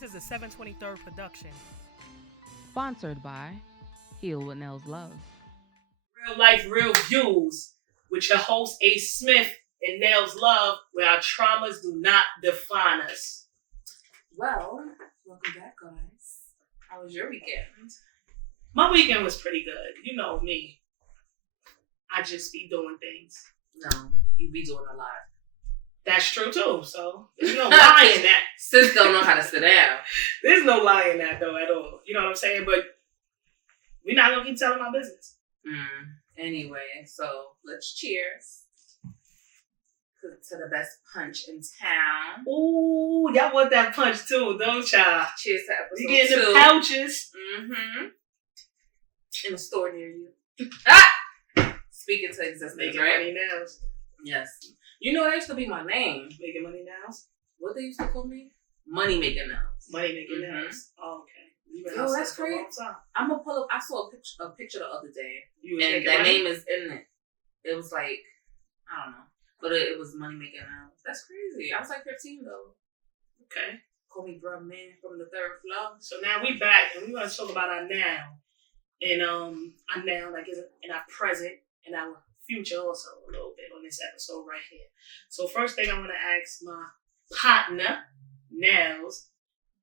This is a 723rd production. Sponsored by Heal with Nails Love. Real life, real views with your host A. Smith and Nails Love, where our traumas do not define us. Well, welcome back, guys. How was your weekend? My weekend was pretty good. You know me. I just be doing things. No, you be doing a lot. That's true too. So there's no lie in that. Sis don't know how to sit down. There's no lie in that though at all. You know what I'm saying? But we're not gonna keep telling my business. Anyway, so let's cheers to the best punch in town. Ooh, y'all want that punch too, don't y'all? Cheers to episode 2. You getting the pouches? In a store near you. Speaking to existence, Making right? money nails. Yes. You know, that used to be my name. Making money nails? What they used to call me? Money making nails. Money making nails. Oh, okay. Oh, that's great. I'm gonna pull up. I saw a picture the other day, and that name is in it. It was like, I don't know, but it was money making nails. That's crazy. I was like 15 though. Okay. Call me bruh man from the 3rd floor. So now we back, and we want to talk about our now, and our now, like in our present and our future also a little bit on this episode right here. So first thing I want to ask my partner, Nails,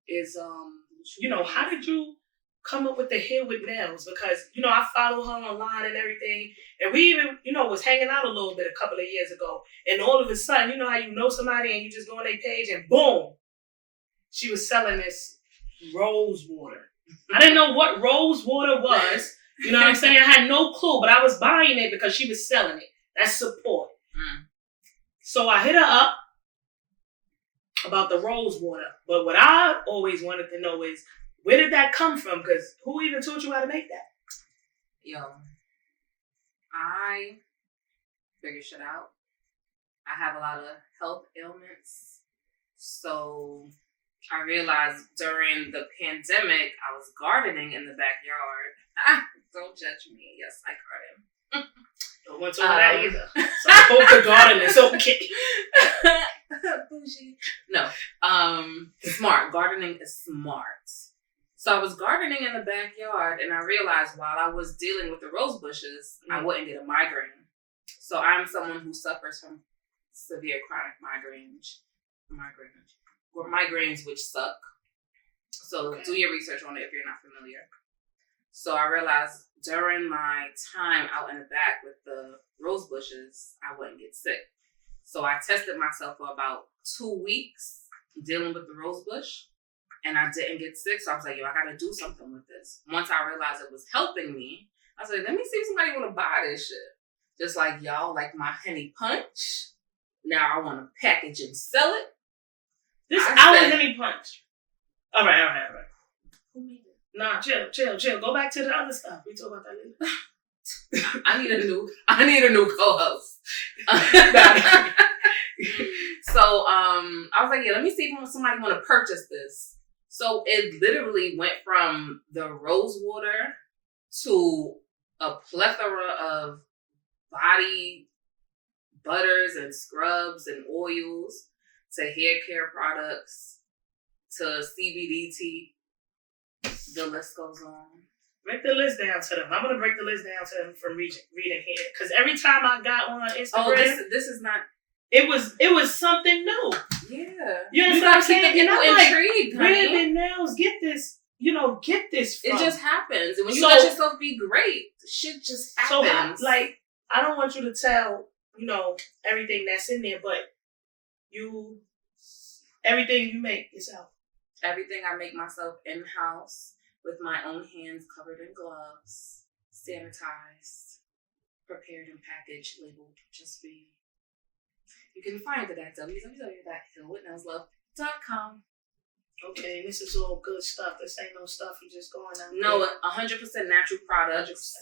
is how did you come up with the Heal with Nails? Because I follow her online and everything, and we even was hanging out a little bit a couple of years ago, and all of a sudden, you know how you know somebody and you just go on their page and boom, she was selling this rose water. I didn't know what rose water was. You know what I'm saying? I had no clue, but I was buying it because she was selling it. That's support. So I hit her up about the rose water. But what I always wanted to know is, where did that come from? Because who even taught you how to make that? Yo, I figured shit out. I have a lot of health ailments. So I realized during the pandemic, I was gardening in the backyard. Don't judge me. Yes, I garden. Don't want to know that either. So I hope the garden is okay. Bougie. No. Smart. Gardening is smart. So I was gardening in the backyard, and I realized while I was dealing with the rose bushes, I wouldn't get a migraine. So I'm someone who suffers from severe chronic migraines, which suck. So do your research on it if you're not familiar. So I realized during my time out in the back with the rose bushes, I wouldn't get sick. So I tested myself for about 2 weeks dealing with the rose bush, and I didn't get sick. So I was like, I got to do something with this. Once I realized it was helping me, I was like, let me see if somebody want to buy this shit. Just like y'all like my honey punch. Now I want to package and sell it. This our honey punch. All right. Who made it? Nah, chill. Go back to the other stuff. We talk about that later. I need a new co-host. So I was like, let me see if somebody want to purchase this. So it literally went from the rose water to a plethora of body butters and scrubs and oils to hair care products to CBD tea. The list goes on. Break the list down to them. I'm gonna break the list down to them from reading here, because every time I got on Instagram, this is not. It was something new. Yeah, you understand what I'm saying? And I'm intrigued, like, where did Nails get this? Get this from? It just happens, and when you let yourself be great, shit just happens. So, I don't want you to tell everything that's in there, but everything you make yourself. Everything I make myself in-house with my own hands covered in gloves, sanitized, prepared and packaged, labeled just for you. You can find it at www.healwithnailslove.com. Okay, this is all good stuff. This ain't no stuff you just going out. No, 100% natural products.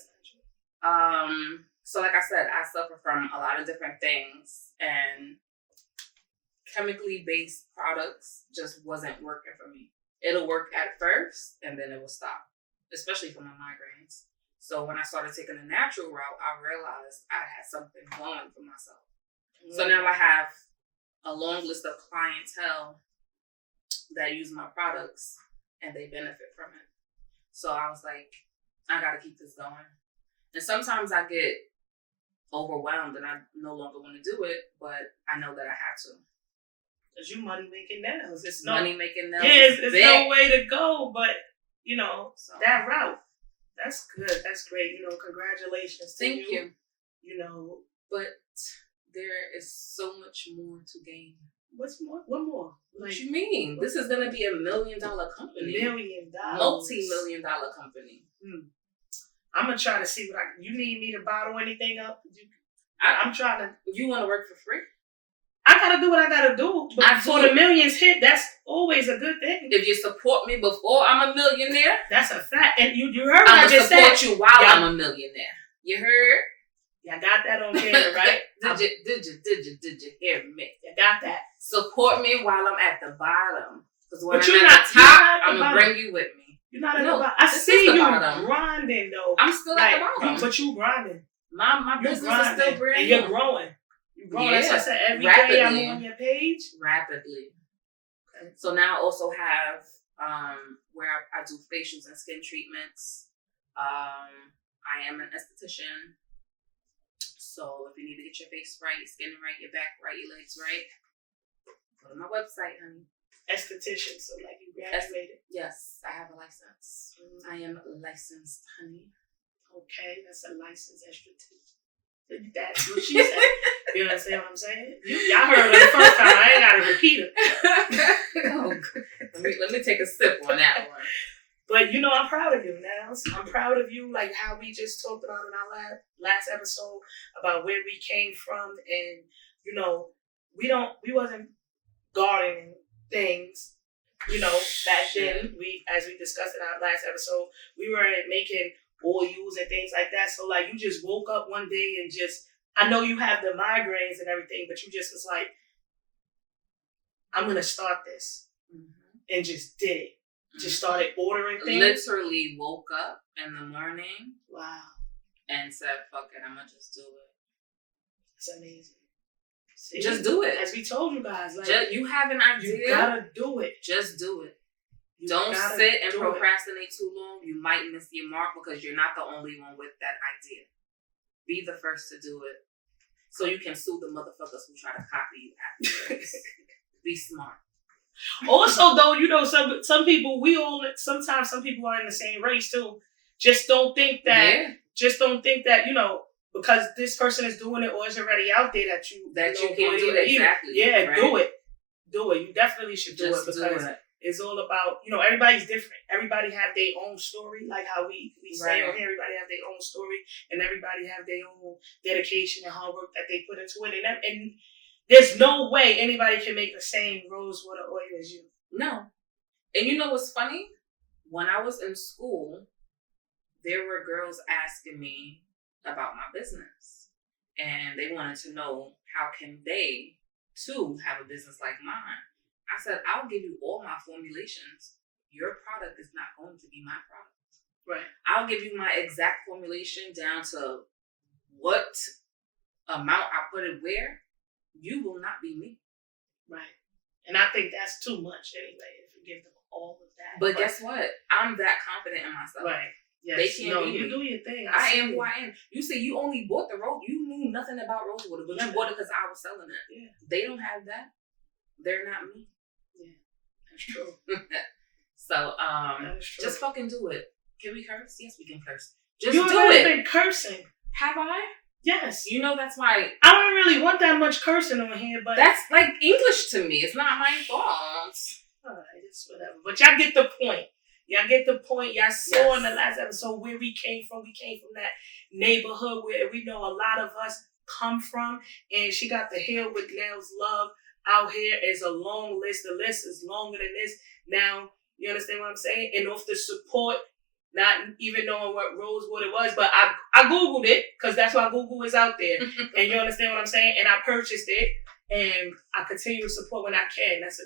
100% natural. So like I said, I suffer from a lot of different things, and chemically based products just wasn't working for me. It'll work at first and then it will stop, especially for my migraines. So when I started taking the natural route, I realized I had something going for myself. So now I have a long list of clientele that use my products and they benefit from it. So I was like, I got to keep this going. And sometimes I get overwhelmed and I no longer want to do it, but I know that I have to. Because you money making nails. It's money making nails. Yeah, it's no way to go, but So, that route. That's good. That's great. Congratulations to thank you. But there is so much more to gain. What's more? What more? What you mean? This is gonna be $1 million company. $1 million. Multi-million-dollar company. I'm gonna try to see what you need me to bottle anything up? I'm trying to. You want to work for free? I gotta do what I gotta do. But before the millions hit, that's always a good thing. If you support me before I'm a millionaire, that's a fact. And you heard what I just said. I'm gonna support you while I'm a millionaire. You heard? Y'all got that on camera, right? Did you hear me? You got that. Support me while I'm at the bottom. Because when I'm at the top, I'm gonna bring you with me. You're not at the bottom. I see you bottom. grinding though. I'm still at the bottom. But you grinding. My business is still brand and you're growing. You're growing. Yeah. That's what I said. Every day I'm on your page. Rapidly. Okay. So now I also have where I do facials and skin treatments. I am an esthetician. So if you need to get your face right, your skin right, your back right, your legs right, go to my website, honey. Esthetician, so like you graduated. Yes, I have a license. I am licensed, honey. Okay, that's a licensed esthetician. That's what she said. You understand what I'm saying? Y'all heard it the first time. I ain't gotta repeat it. Let me take a sip on that one. But I'm proud of you, Nels. I'm proud of you, like how we just talked about in our last episode about where we came from, and we wasn't guarding things, back then. As we discussed in our last episode, we weren't making oils and things like that. So like you just woke up one day and I know you have the migraines and everything, but you just was like, I'm gonna start this, and just did it. Just started ordering things. Literally woke up in the morning. Wow. And said, fuck it, I'm gonna just do it. It's amazing. See, just do it. As we told you guys, like you have an idea. You gotta do it. Just do it. Don't sit and procrastinate too long. You might miss your mark because you're not the only one with that idea. Be the first to do it. So you can sue the motherfuckers who try to copy you afterwards. Be smart. Also, though, some people, sometimes some people are in the same race too. Just don't think that, because this person is doing it or is already out there that you can't do it. Exactly. Yeah, right? do it. You definitely should do it because it's all about, everybody's different. Everybody have their own story, like how we say on here, everybody have their own story and everybody have their own dedication and hard work that they put into it. And there's no way anybody can make the same rose water oil as you. No. And you know what's funny? When I was in school, there were girls asking me about my business. And they wanted to know how can they, too, have a business like mine. I said, I'll give you all my formulations. Your product is not going to be my product. Right. I'll give you my exact formulation down to what amount I put it where. You will not be me. Right. And I think that's too much anyway, if you give them all of that. But guess what? I'm that confident in myself. Right. Yes. They can't be you do your thing. I am who I am. You say you only bought the rose. You knew nothing about rose water, but you bought it because I was selling it. Yeah. They don't have that. They're not me. Yeah. That's true. So, that's true. Just fucking do it. Can we curse? Yes, we can curse. Just do it. You've been cursing. Have I? Yes. That's why I don't really want that much cursing on here, but that's like English to me. It's not my fault. Alright, it's whatever. But y'all get the point. Y'all saw in the last episode where we came from. We came from that neighborhood where we know a lot of us come from. And she got the Hill with Nails Love out here. Is a long list. The list is longer than this. Now, you understand what I'm saying? And off the support, not even knowing what rosewood it was, but I Googled it because that's why Google is out there. And you understand what I'm saying? And I purchased it, and I continue to support when I can. That's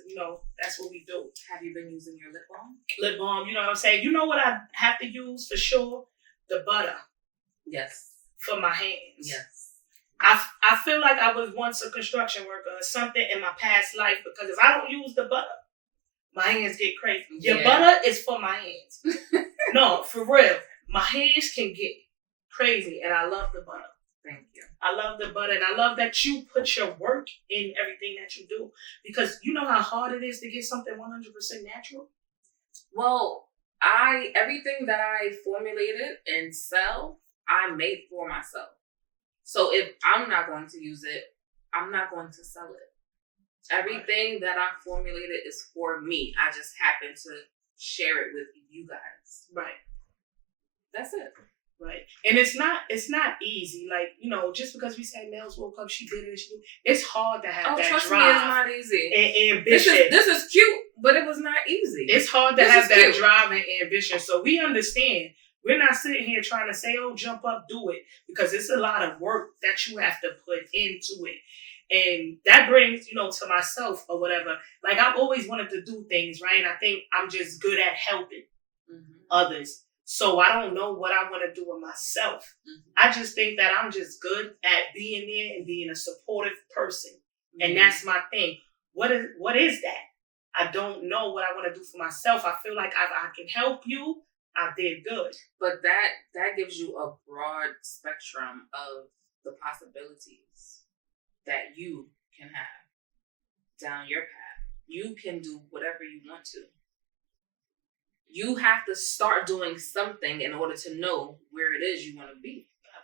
what we do. Have you been using your lip balm? Lip balm, you know what I'm saying? You know what I have to use for sure? The butter. Yes. For my hands. Yes. I feel like I was once a construction worker or something in my past life because if I don't use the butter, my hands get crazy. Your Yeah. butter is for my hands. No, for real. My hands can get crazy, and I love the butter. Thank you. I love the butter, and I love that you put your work in everything that you do, because you know how hard it is to get something 100% natural. Well, everything that I formulated and sell, I made for myself. So if I'm not going to use it, I'm not going to sell it. Everything that I formulated is for me. I just happen to share it with you guys. Right. That's it. Right. And it's not easy. Like, you know, just because we say Nels woke up, she did it, she did it. It's hard to have that trust drive. me, it's not easy. And ambition. This is cute, but it was not easy. It's hard to have that drive and ambition. So we understand. We're not sitting here trying to say, oh, jump up, do it. Because it's a lot of work that you have to put into it. And that brings, you know, to myself or whatever. Like, I've always wanted to do things, right? And I think I'm just good at helping others. So I don't know what I want to do with myself. I just think that I'm just good at being there and being a supportive person. And that's my thing. What is that? I don't know what I want to do for myself. I feel like I can help you. I did good. But that gives you a broad spectrum of the possibilities that you can have down your path. You can do whatever you want to. You have to start doing something in order to know where it is you want to be. I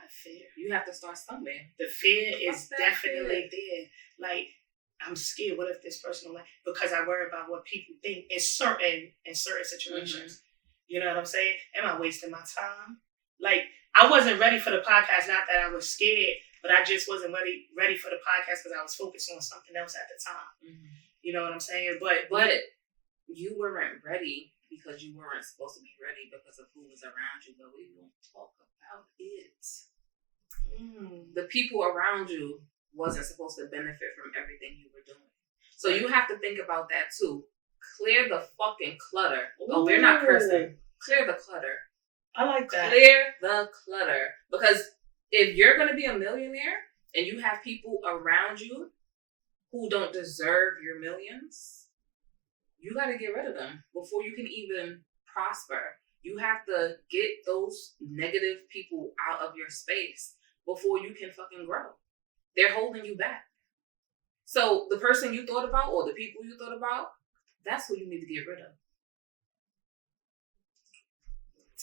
have fear. You have to start somewhere. The fear is definitely there. Like, I'm scared. What if this person don't like? Because I worry about what people think in certain situations. You know what I'm saying? Am I wasting my time? Like, I wasn't ready for the podcast. Not that I was scared, but I just wasn't ready for the podcast because I was focused on something else at the time. You know what I'm saying? But you weren't ready because you weren't supposed to be ready because of who was around you. But we won't talk about it. The people around you wasn't supposed to benefit from everything you were doing. So you have to think about that too. Clear the fucking clutter. Oh, they're not cursing. Clear the clutter. I like that. Clear the clutter. Because if you're going to be a millionaire and you have people around you who don't deserve your millions, you got to get rid of them before you can even prosper. You have to get those negative people out of your space before you can fucking grow. They're holding you back. So the person you thought about or the people you thought about, that's who you need to get rid of.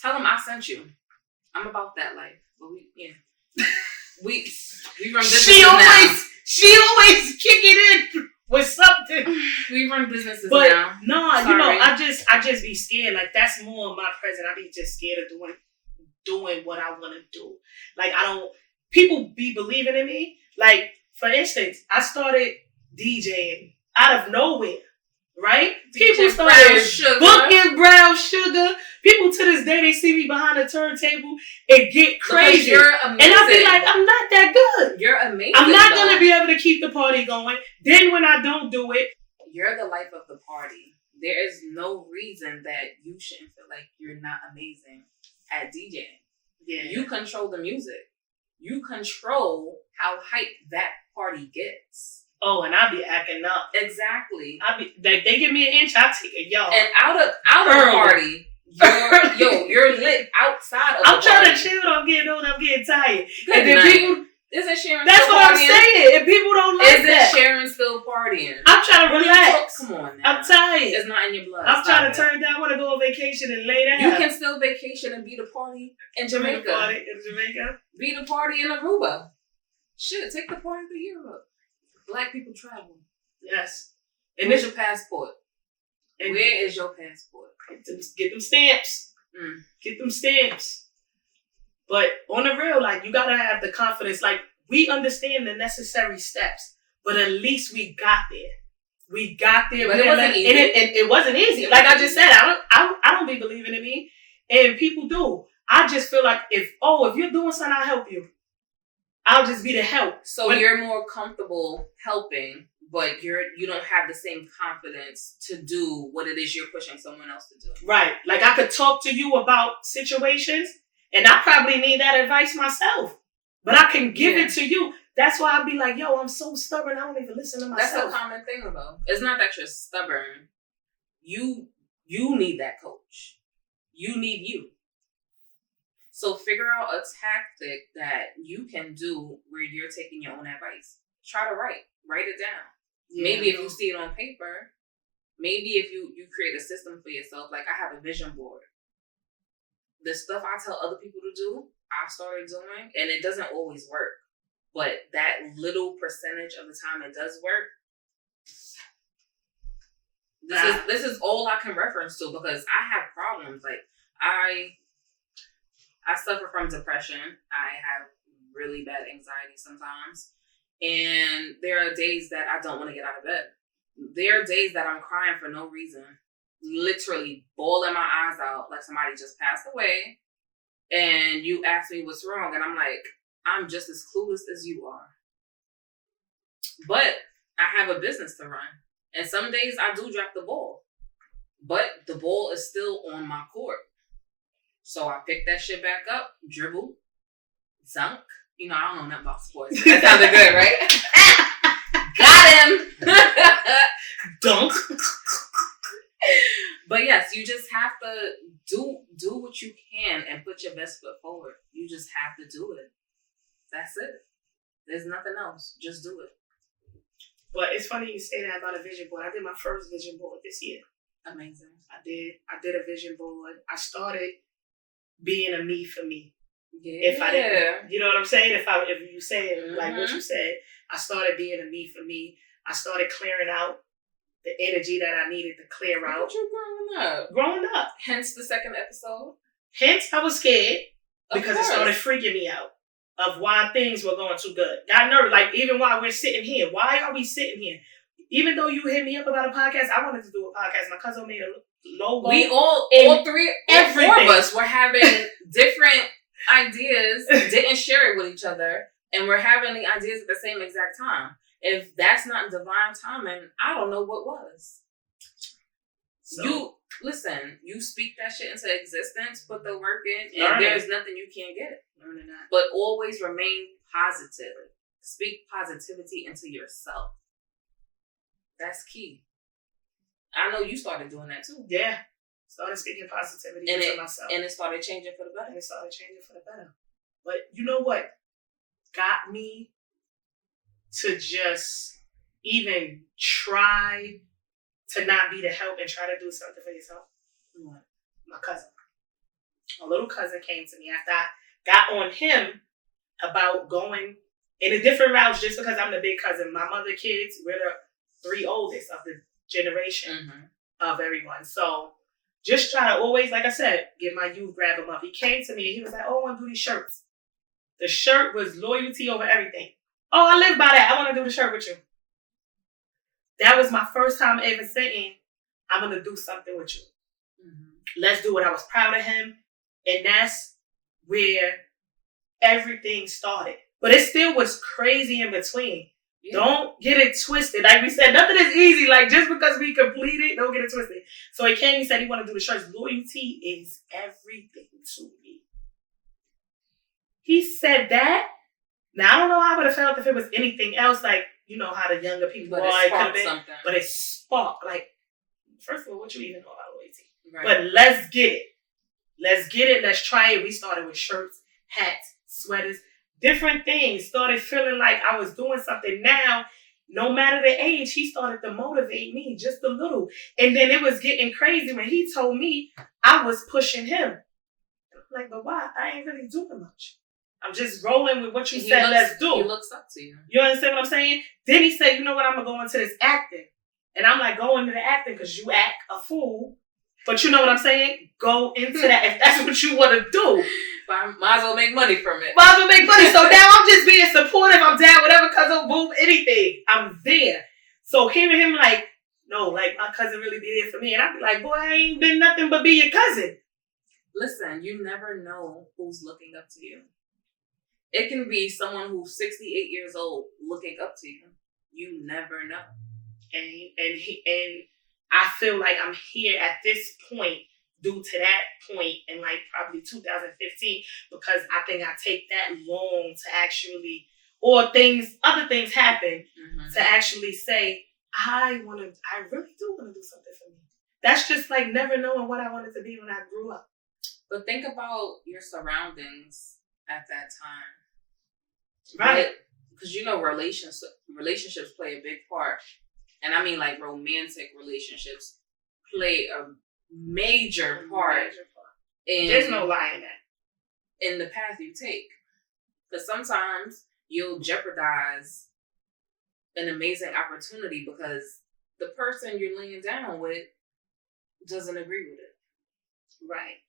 Tell them I sent you. I'm about that life. But we run businesses now. She always kick it in with something. We run businesses but now. No, you know, I just be scared. Like, that's more of my present. I be just scared of doing what I want to do. Like, people be believing in me. Like, for instance, I started DJing out of nowhere. Right? People started booking Brown Sugar. People to this day, they see me behind the turntable and get crazy. You're amazing. And I be like, I'm not that good. You're amazing. I'm not going to be able to keep the party going. Then when I don't do it, you're the life of the party. There is no reason that you shouldn't feel like you're not amazing at DJing. Yeah. You control the music. You control how hyped that party gets. Oh, and I be acting up. Exactly. They give me an inch, I take a yard. And out of the party, you're lit outside of the party. I'm trying to chill. I'm getting old. I'm getting tired. Good and then night. people. Isn't Sharon That's still what partying? I'm saying. And people don't like that. Isn't Sharon still partying? I'm trying to relax. Come on now. I'm tired. It's not in your blood. I'm trying to turn down. I want to go on vacation and lay down. You can still vacation and be the party in Jamaica. Be the party in Aruba. Shit, take the party to Europe. Black people travel. Yes. And where's your passport? And where is your passport? Get them stamps. Get them stamps. But on the real, like, you gotta have the confidence. Like, we understand the necessary steps, but at least we got there. We got there. But it wasn't easy. And it wasn't easy. Like I just said, I don't be believing in me, and people do. I just feel like if you're doing something, I'll help you. I'll just be the help. So you're more comfortable helping, but you don't have the same confidence to do what it is you're pushing someone else to do. Right. Like, I could talk to you about situations, and I probably need that advice myself. But I can give it to you. That's why I'd be like, yo, I'm so stubborn, I don't even listen to myself. That's a common thing, though. It's not that you're stubborn. you need that coach. You need you. So figure out a tactic that you can do where you're taking your own advice. Try to write it down. Yeah, maybe if you see it on paper, maybe if you create a system for yourself, like I have a vision board. The stuff I tell other people to do, I started doing, and it doesn't always work. But that little percentage of the time it does work, this is all I can reference to, because I have problems. Like I suffer from depression. I have really bad anxiety sometimes. And there are days that I don't want to get out of bed. There are days that I'm crying for no reason. Literally bawling my eyes out like somebody just passed away. And you ask me what's wrong, and I'm like, I'm just as clueless as you are. But I have a business to run. And some days I do drop the ball. But the ball is still on my court. So I pick that shit back up, dribble, dunk. You know, I don't know nothing about sports. That sounded good, right? Got him! Dunk. But yes, you just have to do what you can and put your best foot forward. You just have to do it. That's it. There's nothing else. Just do it. But it's funny you say that about a vision board. I did my first vision board this year. Amazing. I did a vision board. I started being a me for me. Yeah. If I didn't, you know what I'm saying? If you say it like what you said, I started being a me for me. I started clearing out the energy that I needed to clear out. What you growing up? Growing up. Hence the second episode. Hence, I was scared because it started freaking me out of why things were going too good. Got nervous. Like, even while we're sitting here, why are we sitting here? Even though you hit me up about a podcast, I wanted to do a podcast. My cousin made a logo. We all three, everything. 4 of us were having different ideas, didn't share it with each other, and we're having the ideas at the same exact time. If that's not divine timing, I don't know what was. So, you speak that shit into existence, put the work in, and there's nothing you can't get. Learning that. But always remain positive. Speak positivity into yourself. That's key. I know you started doing that too. Yeah. Started speaking positivity into myself. And it started changing for the better. But you know what got me to just even try to not be the help and try to do something for yourself? What? My cousin. A little cousin came to me after I got on him about going in a different route just because I'm the big cousin. My mother kids, we're the 3 oldest of the generation of everyone. So just try to always, like I said, get my youth, grab him up. He came to me and he was like, oh, I want to do these shirts. The shirt was loyalty over everything. Oh, I live by that. I want to do the shirt with you. That was my first time ever saying, I'm going to do something with you. Let's do it. I was proud of him. And that's where everything started. But it still was crazy in between. Yeah. Don't get it twisted. Like we said, nothing is easy. Like, just because we complete it, don't get it twisted. So he came, he said he wanted to do the shirts. Loyalty is everything to me. He said that. Now, I don't know how I would have felt if it was anything else. Like, you know how the younger people are. But it sparked. Like, first of all, what you even know about loyalty? Right. But let's get it. Let's try it. We started with shirts, hats, sweaters, different things. Started feeling like I was doing something. Now, no matter the age, he started to motivate me just a little. And then it was getting crazy when he told me I was pushing him. I'm like, but why? I ain't really doing much. I'm just rolling with what you said, let's do. He looks up to you. You understand what I'm saying? Then he said, you know what, I'm going to go into this acting. And I'm like, go into the acting because you act a fool. But you know what I'm saying? Go into that if that's what you want to do. Might as well make money from it. So now I'm just being supportive. I'm down, whatever, cousin, boom, anything. I'm there. So hearing him like, no, like my cousin really be there for me. And I'd be like, boy, I ain't been nothing but be your cousin. Listen, you never know who's looking up to you. It can be someone who's 68 years old looking up to you. You never know. And I feel like I'm here at this point due to that point in like probably 2015 because I think I take that long to actually, or other things happen to actually say, I really do want to do something for me. that's just like never knowing what I wanted to be when I grew up. But think about your surroundings at that time. Right. Because relationships play a big part. And I mean like romantic relationships play a major part. There's no lie in that. In the path you take. Because sometimes you'll jeopardize an amazing opportunity because the person you're laying down with doesn't agree with it. Right.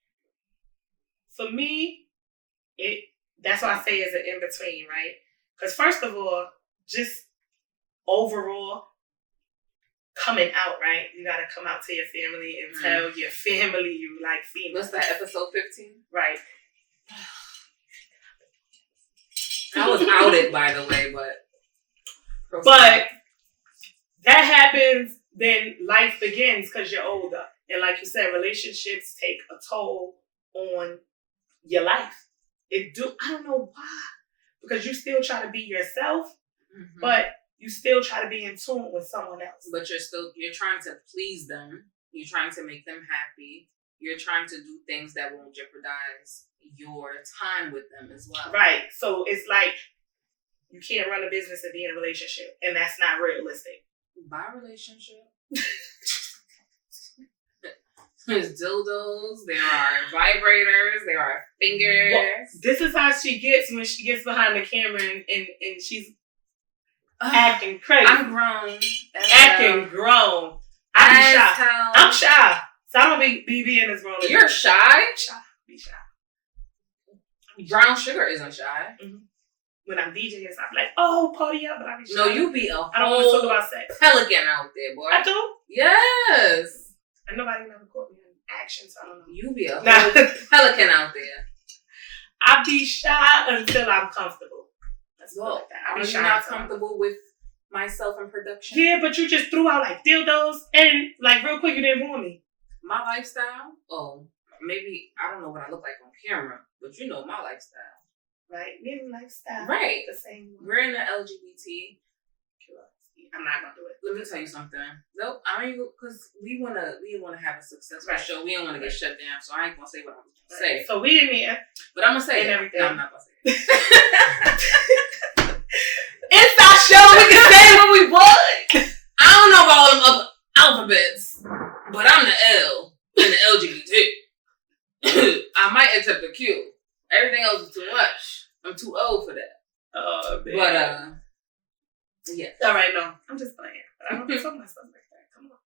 For me, that's why I say it's an in-between, right? Because first of all, just overall, coming out, right? You got to come out to your family and tell your family you like female. What's that, episode 15? Right. I was outed, by the way, but that happens, then life begins because you're older. And like you said, relationships take a toll on your life. I don't know why. Because you still try to be yourself, but you still try to be in tune with someone else. But you're trying to please them. You're trying to make them happy. You're trying to do things that won't jeopardize your time with them as well. Right. So it's like you can't run a business and be in a relationship, and that's not realistic. My relationship. There's dildos, there are vibrators, there are fingers. Well, this is how she gets when she gets behind the camera and she's acting crazy. I'm grown. Acting grown. I'm shy. So I don't be in this room. You're shy? Be shy. Brown sugar isn't shy. Mm-hmm. When I'm DJing, I'm like, oh, party up, but I be shy. No, you be I don't want to talk about sex. Pelican out there, boy. I do? Yes. And nobody never caught me in action, so I don't know. You be a whole pelican out there. I be shy until I'm comfortable. Let's go like that. I be shy. Not comfortable with myself in production. Yeah, but you just threw out like dildos and like real quick, you didn't warn me. My lifestyle? Oh, maybe I don't know what I look like on camera, but you know my lifestyle. Right, new lifestyle. Right. The same one. We're in the LGBT. I'm not gonna do it. Let me tell you something. Nope, I ain't, because we wanna have a successful show. We don't wanna get shut down, so I ain't gonna say what I was gonna say. So we in here, but I'm gonna say it. Everything. No, I'm not gonna say it. It's our show. We can say what we want. I don't know about all them other alphabets, but I'm the L in the LGBT. I might accept the Q. Everything else is too much. I'm too old for that. Oh, man. But yeah. All right, no, I'm just playing. I don't talk about stuff like that. Come on.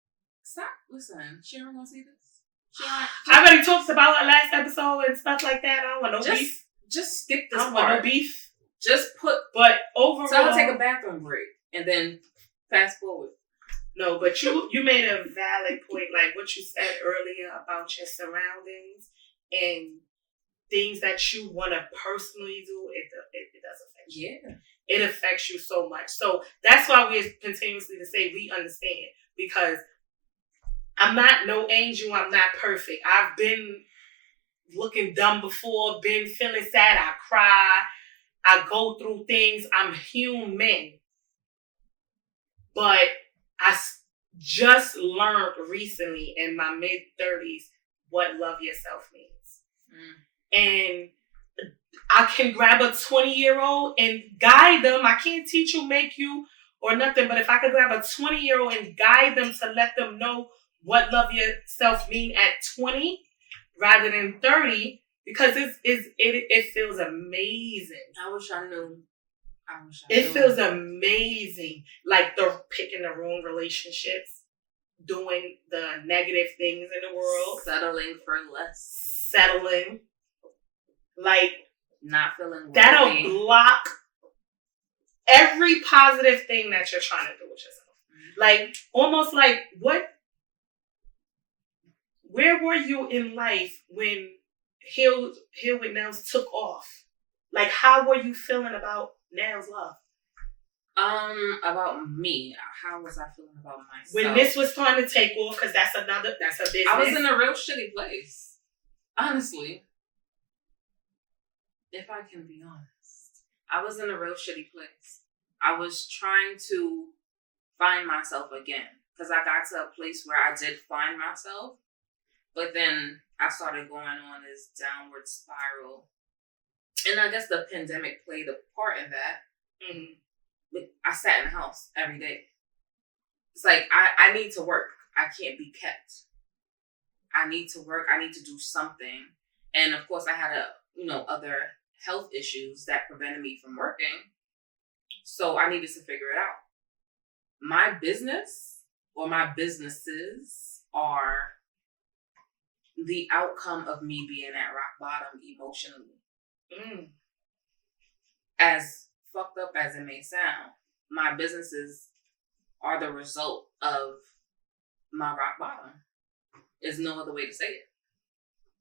Stop. Listen, Sharon gonna see this. I already talked about our last episode and stuff like that. I don't want no beef. Just skip this I don't part. want no beef. Just But overall, so I'm gonna take a bathroom break and then fast forward. No, but you made a valid point, like what you said earlier about your surroundings and things that you want to personally do. It does affect you. Yeah. It affects you so much. So that's why we're continuously to say we understand, because I'm not no angel. I'm not perfect. I've been looking dumb before, been feeling sad. I cry. I go through things. I'm human. But I just learned recently in my mid-30s what love yourself means. And I can grab a 20-year-old and guide them. I can't teach you, make you, or nothing. But if I could grab a 20-year-old and guide them to let them know what love yourself mean at 20 rather than 30, because it feels amazing. I wish I knew. It feels amazing. Like the picking the wrong relationships, doing the negative things in the world. Settling for less. Settling. Like, not feeling worthy. That'll block every positive thing that you're trying to do with yourself. Mm-hmm. Like, almost like, where were you in life when Heal with Nails took off? Like, how were you feeling about Nails Love? About me. How was I feeling about myself? When this was starting to take off, because that's a business. I was in a real shitty place. Honestly. If I can be honest. I was in a real shitty place. I was trying to find myself again. because I got to a place where I did find myself, but then I started going on this downward spiral. And I guess the pandemic played a part in that. Mm-hmm. I sat in the house every day. It's like, I need to work. I can't be kept. I need to work. I need to do something. And of course, I had other health issues that prevented me from working. So I needed to figure it out. My business or my businesses are the outcome of me being at rock bottom emotionally. As fucked up as it may sound, my businesses are the result of my rock bottom. There's no other way to say it.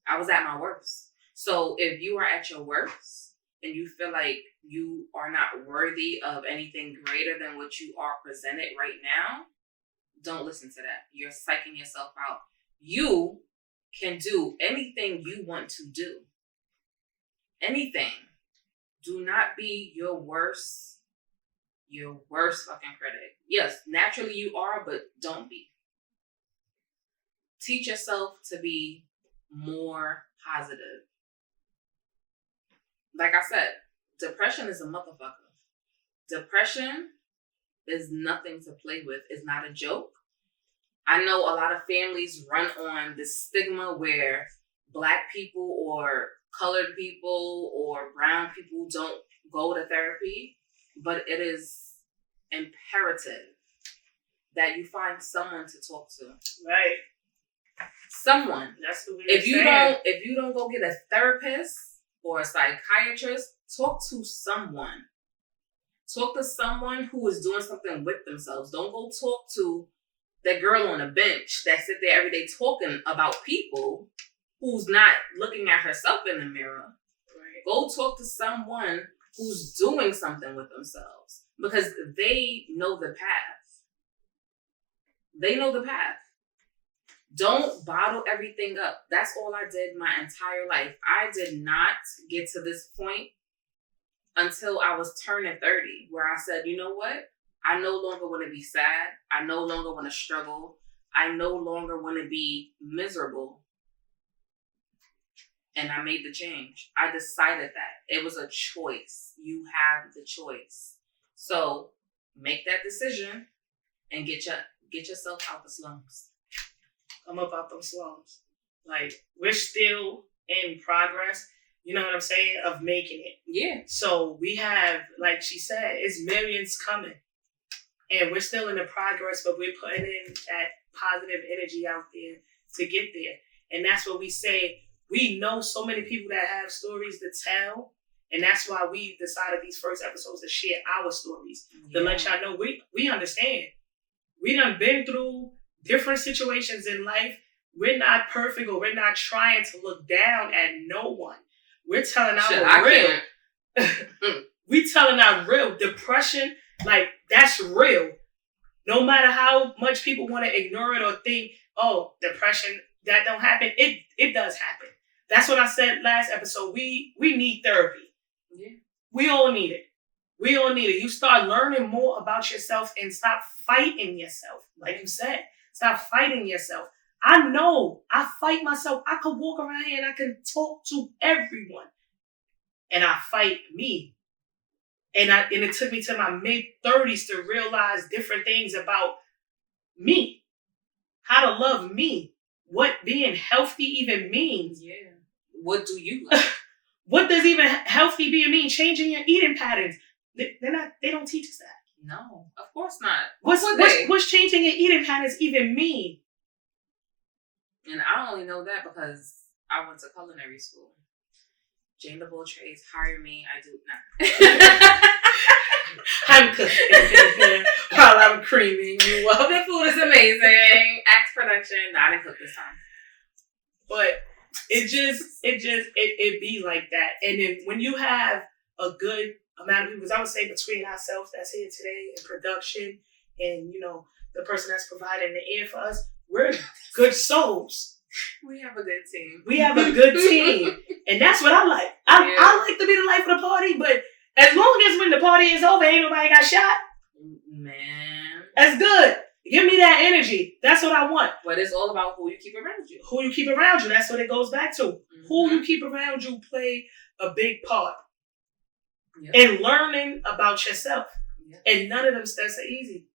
I was at my worst. So if you are at your worst and you feel like you are not worthy of anything greater than what you are presented right now, don't listen to that. You're psyching yourself out. You can do anything you want to do. Anything. Do not be your worst fucking critic. Yes, naturally you are, but don't be. Teach yourself to be more positive. Like I said, depression is a motherfucker. Depression is nothing to play with. It's not a joke. I know a lot of families run on this stigma where Black people or colored people or brown people don't go to therapy, but it is imperative that you find someone to talk to. Right. Someone. That's what we if you don't go get a therapist or a psychiatrist, talk to someone. Talk to someone who is doing something with themselves. Don't go talk to that girl on a bench that sit there every day talking about people who's not looking at herself in the mirror. Right. Go talk to someone who's doing something with themselves because they know the path. They know the path. Don't bottle everything up. That's all I did my entire life. I did not get to this point until I was turning 30, where I said, you know what? I no longer want to be sad. I no longer want to struggle. I no longer want to be miserable. And I made the change. I decided that. It was a choice. You have the choice. So make that decision and get yourself out the slums. Come up out them slums. Like, we're still in progress, you know what I'm saying, of making it. Yeah. So we have, like she said, it's millions coming. And we're still in the progress, but we're putting in that positive energy out there to get there. And that's what we say. We know so many people that have stories to tell. And that's why we decided these first episodes to share our stories. Yeah. To let y'all know we understand. We done been through different situations in life. We're not perfect or we're not trying to look down at no one. We're telling our real. We telling our real. Depression, like, that's real. No matter how much people want to ignore it or think, oh, depression, that don't happen. It does happen. That's what I said last episode. We need therapy. Yeah. We all need it. We all need it. You start learning more about yourself and stop fighting yourself. Like you said, stop fighting yourself. I know I fight myself. I could walk around here and I can talk to everyone. And I fight me. And it took me to my mid-30s to realize different things about me. How to love me. What being healthy even means. Yeah. What do you like? What does even healthy being mean? Changing your eating patterns. They don't teach us that. No, of course not. What's changing your eating patterns even mean? And I only know that because I went to culinary school. Jane the Bull Trades, hire me. I do not. I'm cooking while I'm creaming you up. The food is amazing. Axe production. No, I didn't cook this time. But it be like that. And then when you have a good amount of people, because I would say between ourselves that's here today in production and, the person that's providing the air for us, we're good souls. We have a good team. We have a good team. And that's what I like. I like to be the life of the party, but as long as when the party is over, ain't nobody got shot. Man. That's good. Give me that energy. That's what I want. But it's all about who you keep around you. Who you keep around you. That's what it goes back to. Mm-hmm. Who you keep around you play a big part in learning about yourself. Yep. And none of them steps are easy.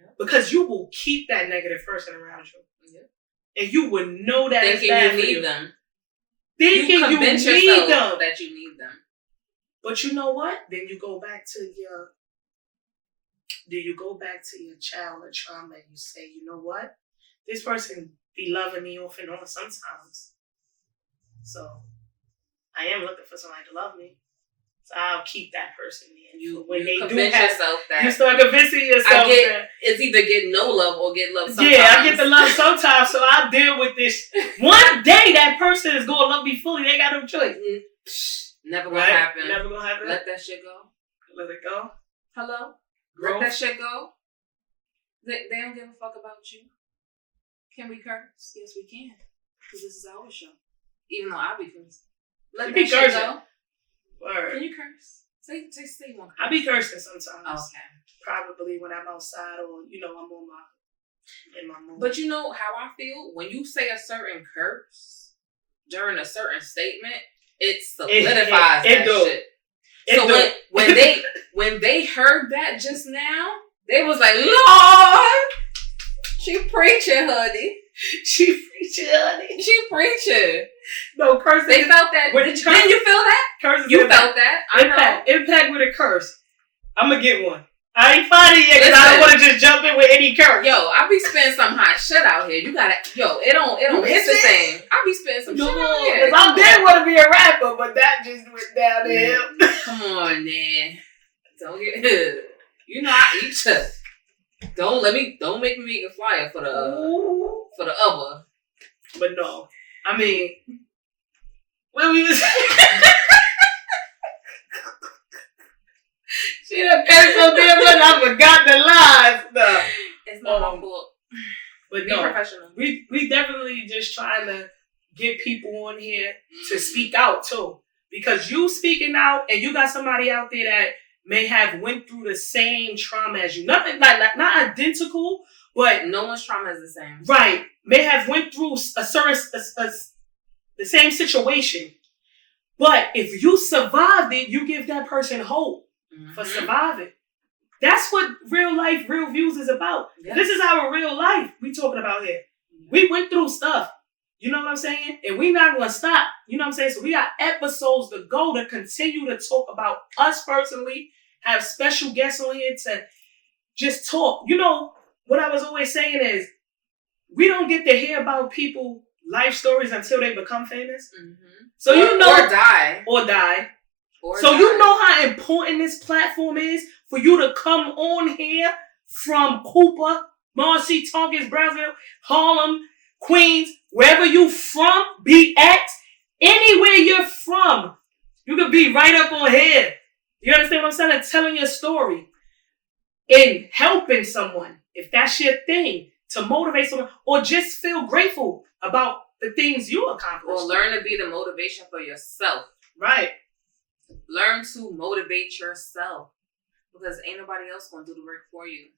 Yep. Because you will keep that negative person around you. Yep. And you will know that thinking it's bad you for need you. Them. Thinking you convince need yourself them. that you need them. But you know what? Then you go back to your... Do you go back to your childhood trauma and you say, you know what? This person be loving me off and on sometimes. So I am looking for somebody to love me. So I'll keep that person in. When they convince do have, yourself that. You start convincing yourself that. It's either get no love or get love sometimes. Yeah, I get the love sometimes, so I'll deal with this. One day that person is going to love me fully. They got no choice. Never going to happen. Never going to happen. Let that shit go. Let it go. Hello? Growth. Let that shit go. They don't give a fuck about you. Can we curse? Yes, we can. Because this is our show. Even though I be cursing. Let that shit go. Word. Can you curse? Say one. I be cursing sometimes. Okay. Probably when I'm outside or, I'm on in my mood. But you know how I feel? When you say a certain curse during a certain statement, it solidifies that shit. So when they heard that just now, they was like, Lord, she preaching, honey. She preaching. No, cursing. They felt that. Didn't you feel that? Cursing. You felt that. Impact with a curse. I'm going to get one. I ain't find it yet because I don't want to just jump in with any curse. Yo, I be spitting some hot shit out here. You gotta, it don't hit the same. I be spitting some shit out here. I did want to be a rapper, but that just went down the hill. Come on, man. Don't get, I eat shit. Don't make me make a flyer for the other. But no, I mean, when we was. She done cursed so damn much, I forgot the lines. No. It's not my fault. But be no, professional. We definitely just trying to get people on here to speak out too. Because you speaking out and you got somebody out there that may have went through the same trauma as you. Nothing not identical, but no one's trauma is the same. Right. May have went through the same situation. But if you survived it, you give that person hope. For surviving. That's what real life, real views is about. Yes. This is our real life we talking about here. We went through stuff. You know what I'm saying? And we not going to stop. You know what I'm saying? So we got episodes to go to continue to talk about us personally, have special guests on here to just talk. You know, what I was always saying is, we don't get to hear about people life stories until they become famous. Mm-hmm. So Or die. So you know how important this platform is for you to come on here from Cooper, Marcy, Tonkins, Brownsville, Harlem, Queens, wherever you from, be at, anywhere you're from. You could be right up on here. You understand what I'm saying? Telling your story and helping someone, if that's your thing, to motivate someone or just feel grateful about the things you accomplished. Or learn to be the motivation for yourself. Right. Learn to motivate yourself because ain't nobody else gonna do the work for you.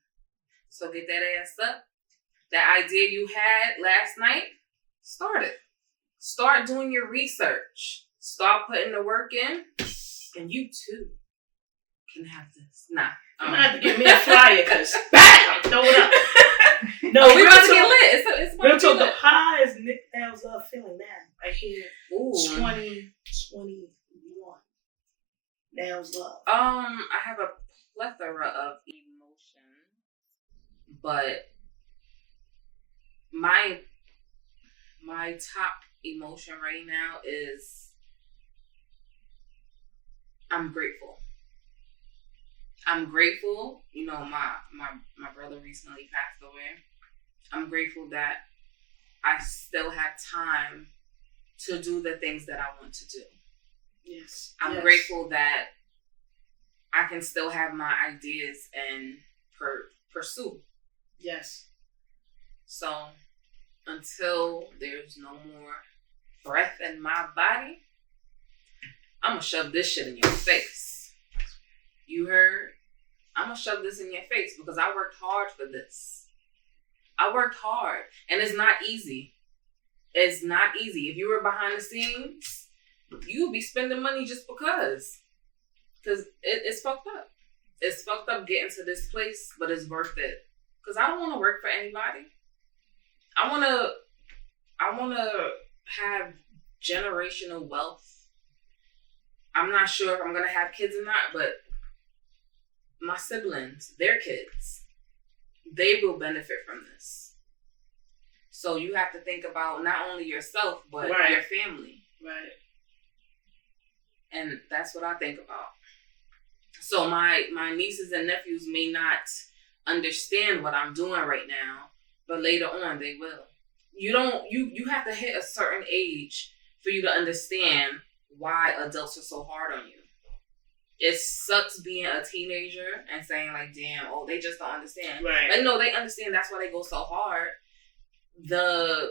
So get that ass up. That idea you had last night, start it. Start doing your research. Start putting the work in, and you too can have this. Nah, I'm gonna have to get me a flyer because bang, throw it up. No, we're about to get lit. It's real talk. The high is Nick Nails Love feeling now. Right here. Ooh. 2021. Nails Love. I have a plethora of emotions, but my top emotion right now is I'm grateful. I'm grateful. You know, my brother recently passed away. I'm grateful that I still have time to do the things that I want to do. Yes. I'm grateful that I can still have my ideas and pursue. Yes. So until there's no more breath in my body, I'm gonna shove this shit in your face. You heard? I'm gonna shove this in your face because I worked hard for this. I worked hard, and it's not easy. It's not easy. If you were behind the scenes, you would be spending money just because it's fucked up. It's fucked up getting to this place, but it's worth it. Because I don't want to work for anybody. I want to have generational wealth. I'm not sure if I'm going to have kids or not, but my siblings, their kids, they will benefit from this. So you have to think about not only yourself, but your family. Right. And that's what I think about. So my nieces and nephews may not understand what I'm doing right now, but later on they will. You have to hit a certain age for you to understand why adults are so hard on you. It sucks being a teenager and saying like, damn, oh, they just don't understand. Right. Like, no, they understand. That's why they go so hard. The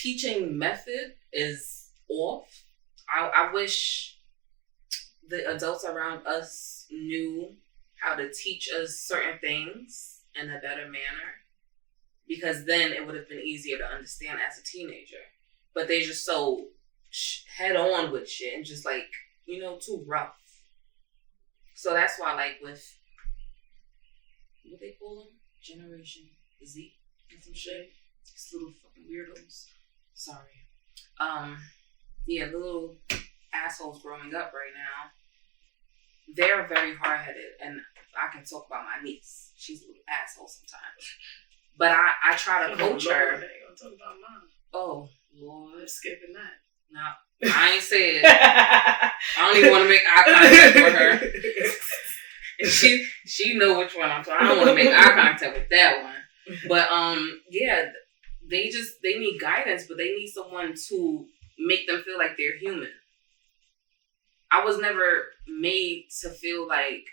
teaching method is off. I wish the adults around us knew how to teach us certain things in a better manner, because then it would have been easier to understand as a teenager. But they're just so head on with shit and just like, you know, too rough. So that's why, like, with what they call them, Generation Z and some shit, these little fucking weirdos. Sorry. Yeah, the little assholes growing up right now, they're very hard-headed, and I can talk about my niece. She's a little asshole sometimes. But I try to coach her. I'm talking about mine. Oh, Lord. I'm skipping that. No, I ain't said. I don't even want to make eye contact with her. She know which one I'm talking. I don't want to make eye contact with that one. But yeah, they need guidance, but they need someone to make them feel like they're human. I was never made to feel like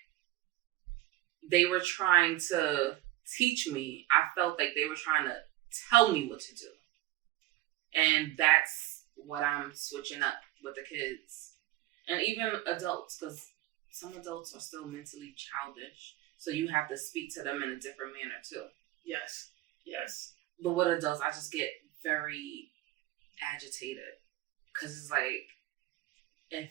they were trying to teach me. I felt like they were trying to tell me what to do. And that's what I'm switching up with the kids. And even adults, because some adults are still mentally childish. So you have to speak to them in a different manner too. Yes. Yes. But with adults, I just get very agitated. Because it's like, if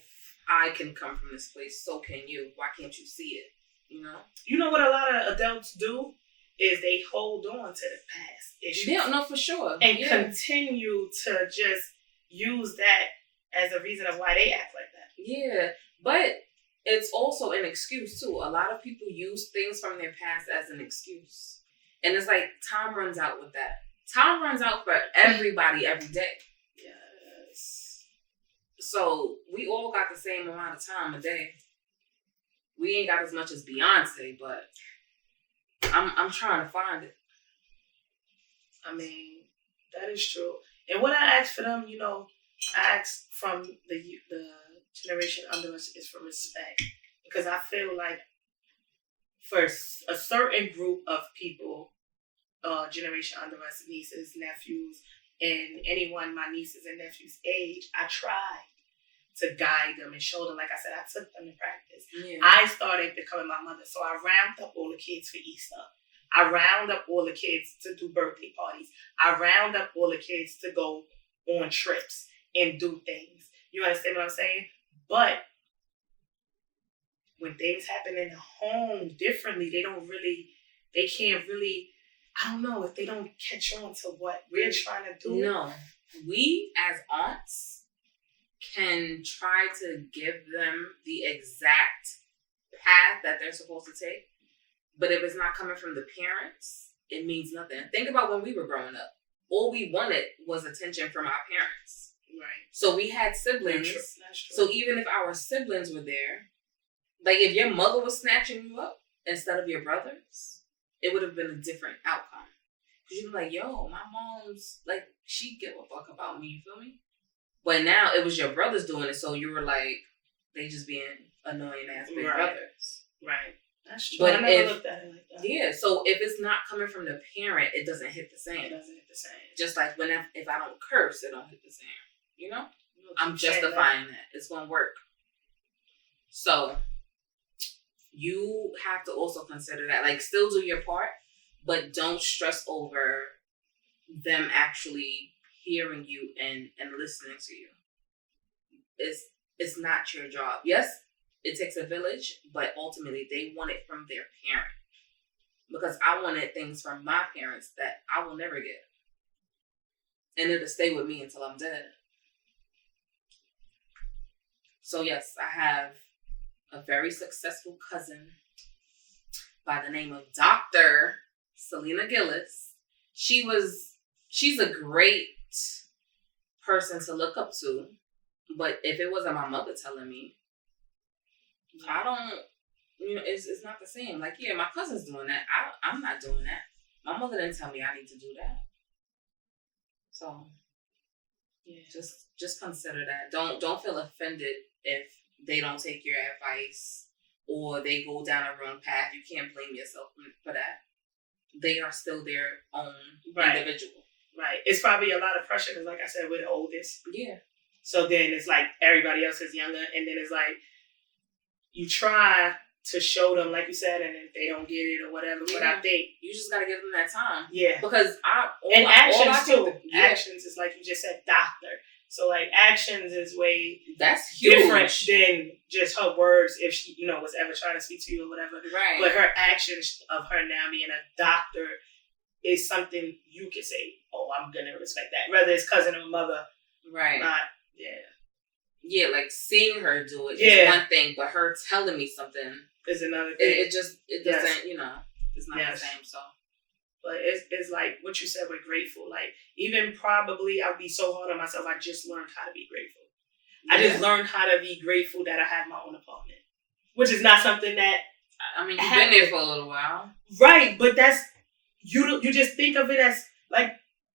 I can come from this place, so can you. Why can't you see it? You know? You know what a lot of adults do? Is they hold on to the past issues. Yeah, no, for sure. And continue to just use that as a reason of why they act like that. Yeah, but it's also an excuse too. A lot of people use things from their past as an excuse. And it's like, time runs out with that. Time runs out for everybody every day. Yes. So we all got the same amount of time a day. We ain't got as much as Beyonce, but I'm trying to find it. I mean, that is true. And what I asked for them, you know, I asked from the generation under us is for respect. Because I feel like for a certain group of people, generation under us, nieces, nephews, and anyone my nieces and nephews' age, I tried to guide them and show them. Like I said, I took them to practice. Yeah. I started becoming my mother. So I round up all the kids for Easter. I round up all the kids to do birthday parties. I round up all the kids to go on trips and do things. You understand what I'm saying? But when things happen in the home differently, they can't really, I don't know, if they don't catch on to what we're trying to do. No. We as aunts can try to give them the exact path that they're supposed to take. But if it's not coming from the parents, it means nothing. Think about when we were growing up. All we wanted was attention from our parents. Right. So we had siblings. That's true. So even if our siblings were there, like if your mother was snatching you up instead of your brothers, it would have been a different outcome. Because you'd be like, yo, my mom's, like, she give a fuck about me, you feel me? But now it was your brothers doing it, so you were like, they just being annoying ass big brothers. Right. That's true. But I never looked at it like that. Yeah, so if it's not coming from the parent, it doesn't hit the same. It doesn't hit the same. Just like if I don't curse, it don't hit the same. You know? I'm justifying that. It's going to work. So you have to also consider that. Like, still do your part, but don't stress over them actually hearing you and listening to you. It's not your job. Yes, it takes a village, but ultimately they want it from their parent. Because I wanted things from my parents that I will never get. And it'll stay with me until I'm dead. So yes, I have a very successful cousin by the name of Dr. Selena Gillis. She's a great person to look up to. But if it wasn't my mother telling me, I don't, it's not the same. Like, yeah, my cousin's doing that. I'm not doing that. My mother didn't tell me I need to do that. So, yeah, just consider that. Don't feel offended if they don't take your advice or they go down a wrong path. You can't blame yourself for that. They are still their own individual. Right. It's probably a lot of pressure because, like I said, we're the oldest. Yeah. So then it's like everybody else is younger, and then it's like you try to show them, like you said, and if they don't get it or whatever. Yeah. But I think you just gotta give them that time. Yeah. Because actions too. Actions is like you just said, doctor. So like actions is way that's huge. Different than just her words if she was ever trying to speak to you or whatever. Right. But her actions of her now being a doctor is something you can say, oh, I'm gonna respect that. Whether it's cousin or mother. Right. Not. Yeah, like seeing her do it is one thing, but her telling me something is another thing. It doesn't, it's not the same. So, but it's like what you said. We're grateful. Like even probably I'd be so hard on myself. I just learned how to be grateful. Yeah. I just learned how to be grateful that I have my own apartment, which is not something that you've been there for a little while, right? But that's you just think of it as like.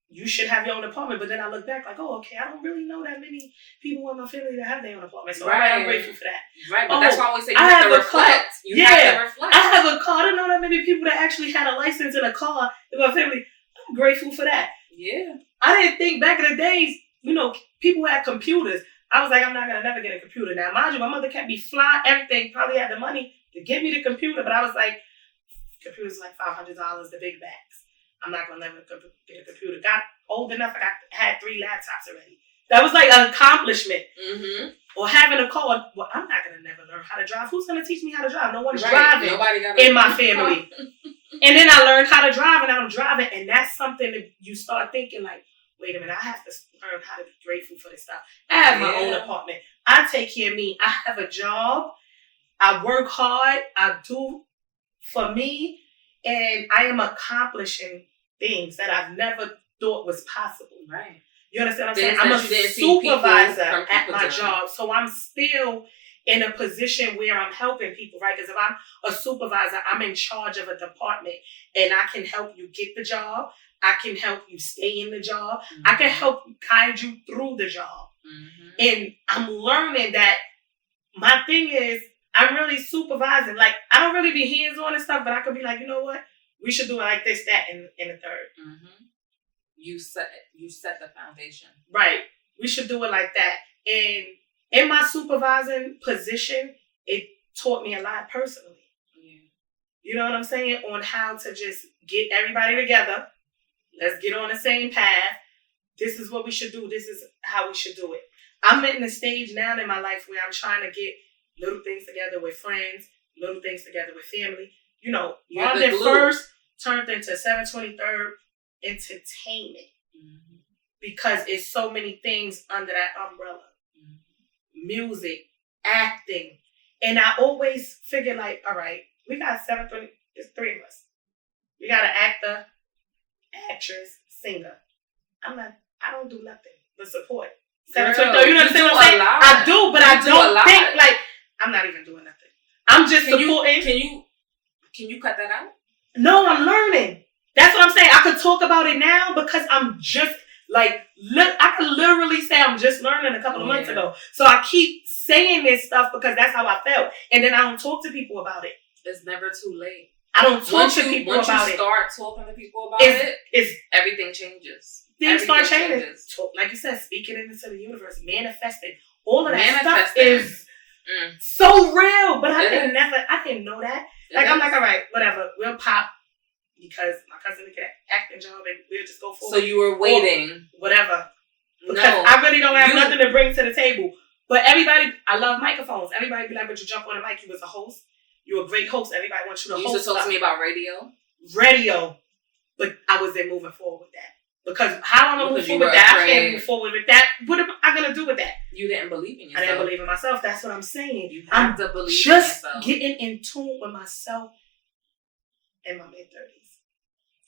You should have your own apartment, but then I look back like, oh, okay, I don't really know that many people in my family that have their own apartment, so I'm grateful for that. Right, but that's why I always say you have to reflect. You have to reflect. I have a car. I don't know that many people that actually had a license in a car in my family. I'm grateful for that. Yeah. I didn't think back in the days, people had computers. I was like, I'm not going to never get a computer. Now, mind you, my mother kept me fly, everything, probably had the money to get me the computer, but I was like, computers like $500, the big bags. I'm not going to never get a computer. Got old enough, I had 3 laptops already. That was like an accomplishment. Mm-hmm. Or having a car. Well, I'm not going to never learn how to drive. Who's going to teach me how to drive? No one's driving in my family. And then I learned how to drive, and I'm driving. And that's something that you start thinking like, wait a minute, I have to learn how to be grateful for this stuff. I have my own apartment. I take care of me. I have a job. I work hard. I do for me. And I am accomplishing things that I've never thought was possible. Right. You understand what I'm saying? I'm a supervisor at my job. So I'm still in a position where I'm helping people, right? Because if I'm a supervisor, I'm in charge of a department and I can help you get the job. I can help you stay in the job. Mm-hmm. I can help guide you through the job. Mm-hmm. And I'm learning that my thing is I'm really supervising. Like, I don't really be hands-on and stuff, but I could be like, you know what? We should do it like this, that, and the third. Mm-hmm. You set the foundation. Right. We should do it like that. And in my supervising position, it taught me a lot personally. Yeah. You know what I'm saying? On how to just get everybody together. Let's get on the same path. This is what we should do. This is how we should do it. I'm in the stage now in my life where I'm trying to get little things together with friends, little things together with family. London First turned into 723rd Entertainment. Mm-hmm. Because it's so many things under that umbrella. Mm-hmm. Music, acting. And I always figure like, all right, we got 720, it's 3 of us. We got an actor, actress, singer. I don't do nothing but support. 723rd, you know what I'm saying? I do, but I don't think like, I'm not even doing nothing. I'm just supporting. Can you cut that out? No, I'm learning. That's what I'm saying. I could talk about it now because I'm just like, I could literally say I'm just learning a couple of months ago. So I keep saying this stuff because that's how I felt. And then I don't talk to people about it. It's never too late. I don't talk to people about it. Once you start talking to people about it, everything changes. Things start changing. Like you said, speaking it into the universe, manifesting. All of that stuff is so real. But I didn't know that. Like, I'm like, all right, whatever. We'll pop because my cousin get an acting job and we'll just go forward. So you were waiting. Whatever. Because I really don't have nothing to bring to the table. But everybody, I love microphones. Everybody be like, but you jump on a mic, you was a host. You're a great host. Everybody wants you to host. You used to talk to me about radio? Radio. But I wasn't moving forward with that. Because how am I moving forward with that? I can't move forward with that. What am I going to do with that? You didn't believe in yourself. I didn't believe in myself. That's what I'm saying. You have to believe in yourself. Just getting in tune with myself in my mid-30s.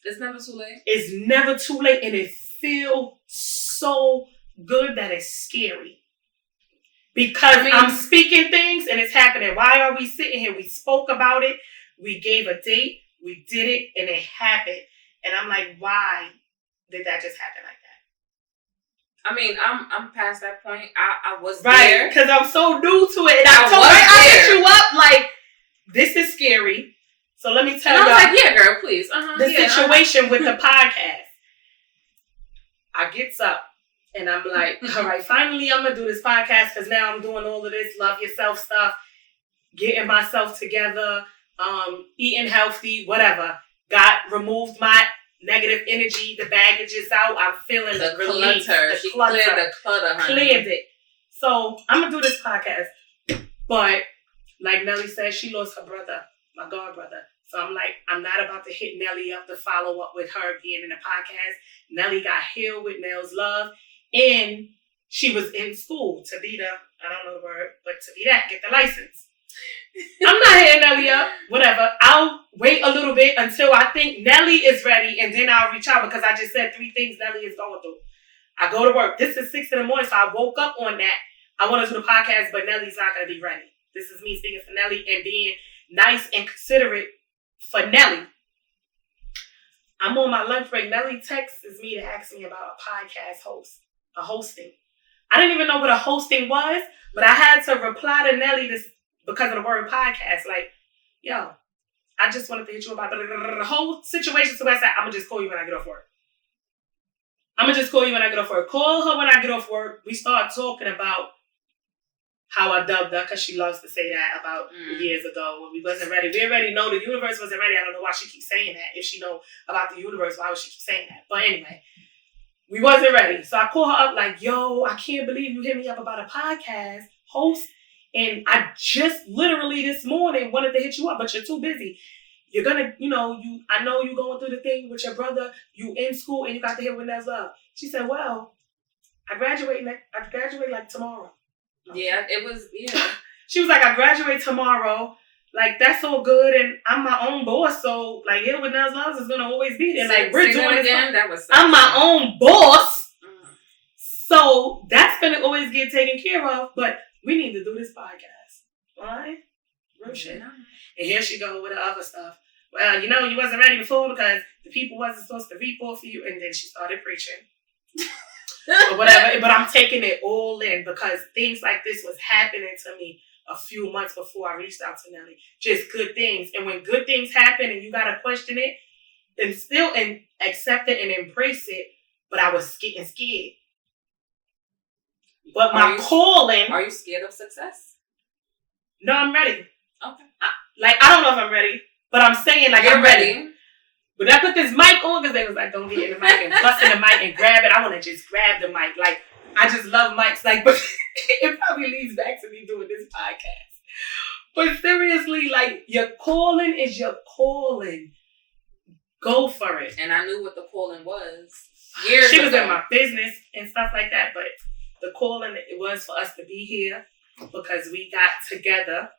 It's never too late. It's never too late. And it feels so good that it's scary. Because I'm speaking things and it's happening. Why are we sitting here? We spoke about it. We gave a date. We did it. And it happened. And I'm like, why did that just happen like that? I mean, I'm past that point. I was right, there. Because I'm so new to it. And I hit you up like, this is scary. So let me tell you. And I was like, yeah, girl, please. The situation with the podcast. I gets up. And I'm like, all right, finally I'm going to do this podcast because now I'm doing all of this love yourself stuff, getting myself together, eating healthy, whatever. Removed my negative energy. The baggage is out. I'm feeling the relief. She cleared the clutter, honey. Cleared it. So I'm going to do this podcast. But like Nelly said, she lost her brother, my god brother. So I'm like, I'm not about to hit Nelly up to follow up with her again in the podcast. Nelly got healed with Nell's love. And she was in school to be I don't know the word, but to be get the license. I'm not hitting Nelly up, whatever. I'll wait a little bit until I think Nelly is ready and then I'll reach out because I just said 3 things Nelly is going through. I go to work. This is 6 a.m, so I woke up on that. I want to do the podcast, but Nelly's not going to be ready. This is me speaking for Nelly and being nice and considerate for Nelly. I'm on my lunch break. Nelly texts me to ask me about a podcast hosting. I didn't even know what a hosting was, but I had to reply to Nelly because of the word podcast. Like, yo, I just wanted to hit you about the whole situation. So I said, I'm going to just call you when I get off work. Call her when I get off work. We start talking about how I dubbed her, because she loves to say that about years ago when we wasn't ready. We already know the universe wasn't ready. I don't know why she keeps saying that. If she know about the universe, why would she keep saying that? But anyway, we wasn't ready. So I call her up like, yo, I can't believe you hit me up about a podcast host. And I just literally this morning wanted to hit you up, but you're too busy. You're going to, I know you're going through the thing with your brother. You in school and you got to hear with Nell's love. She said, well, I graduate like tomorrow. Yeah, it was, She was like, I graduate tomorrow. Like, that's so good. And I'm my own boss. So, like, here with Nell's Loves is going to always be there. Like, we're doing it again. I'm my own boss. So, that's going to always get taken care of. But we need to do this podcast. All right? Real shit. And here she go with the other stuff. Well, you wasn't ready before because the people wasn't supposed to report for you. And then she started preaching. Or whatever. But I'm taking it all in because things like this was happening to me a few months before I reached out to Nelly. Just good things. And when good things happen and you got to question it and still accept it and embrace it, but I was getting scared. But my calling... Are you scared of success? No, I'm ready. Okay. I don't know if I'm ready, but I'm saying You're I'm ready. When I put this mic on, because they was like, don't get in the mic and bust in the mic and grab it. I want to just grab the mic. Like, I just love mics. Like, but it probably leads back to me doing this podcast. But seriously, like, your calling is your calling. Go for it. And I knew what the calling was. She was in my business and stuff like that, but the calling, it was for us to be here because we got together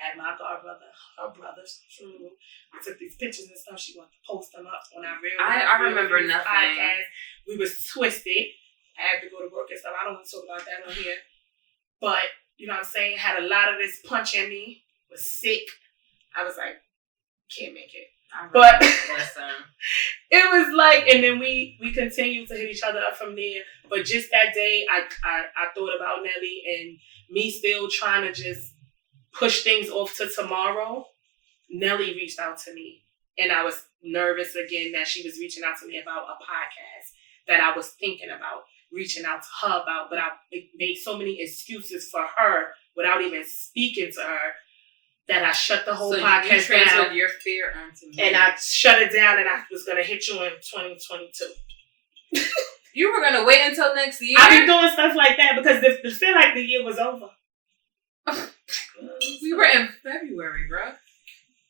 at my godbrother, her brother's funeral. I took these pictures and stuff. She wanted to post them up on our I remember nothing. Podcast. We was twisted. I had to go to work and stuff. I don't want to talk about that on here. But, you know what I'm saying? Had a lot of this punch in me. Was sick. I was like, can't make it. But it was like, and then we continued to hit each other up from there. But just that day, I thought about Nelly and me still trying to just push things off to tomorrow. Nelly reached out to me, and I was nervous again that she was reaching out to me about a podcast that I was thinking about reaching out to her about, but I made so many excuses for her without even speaking to her. that I shut the whole so podcast you transferred down. your fear onto me. And I shut it down and I was going to hit you in 2022. You were going to wait until next year? I've been doing stuff like that because it feel like the year was over. We were in February, bro.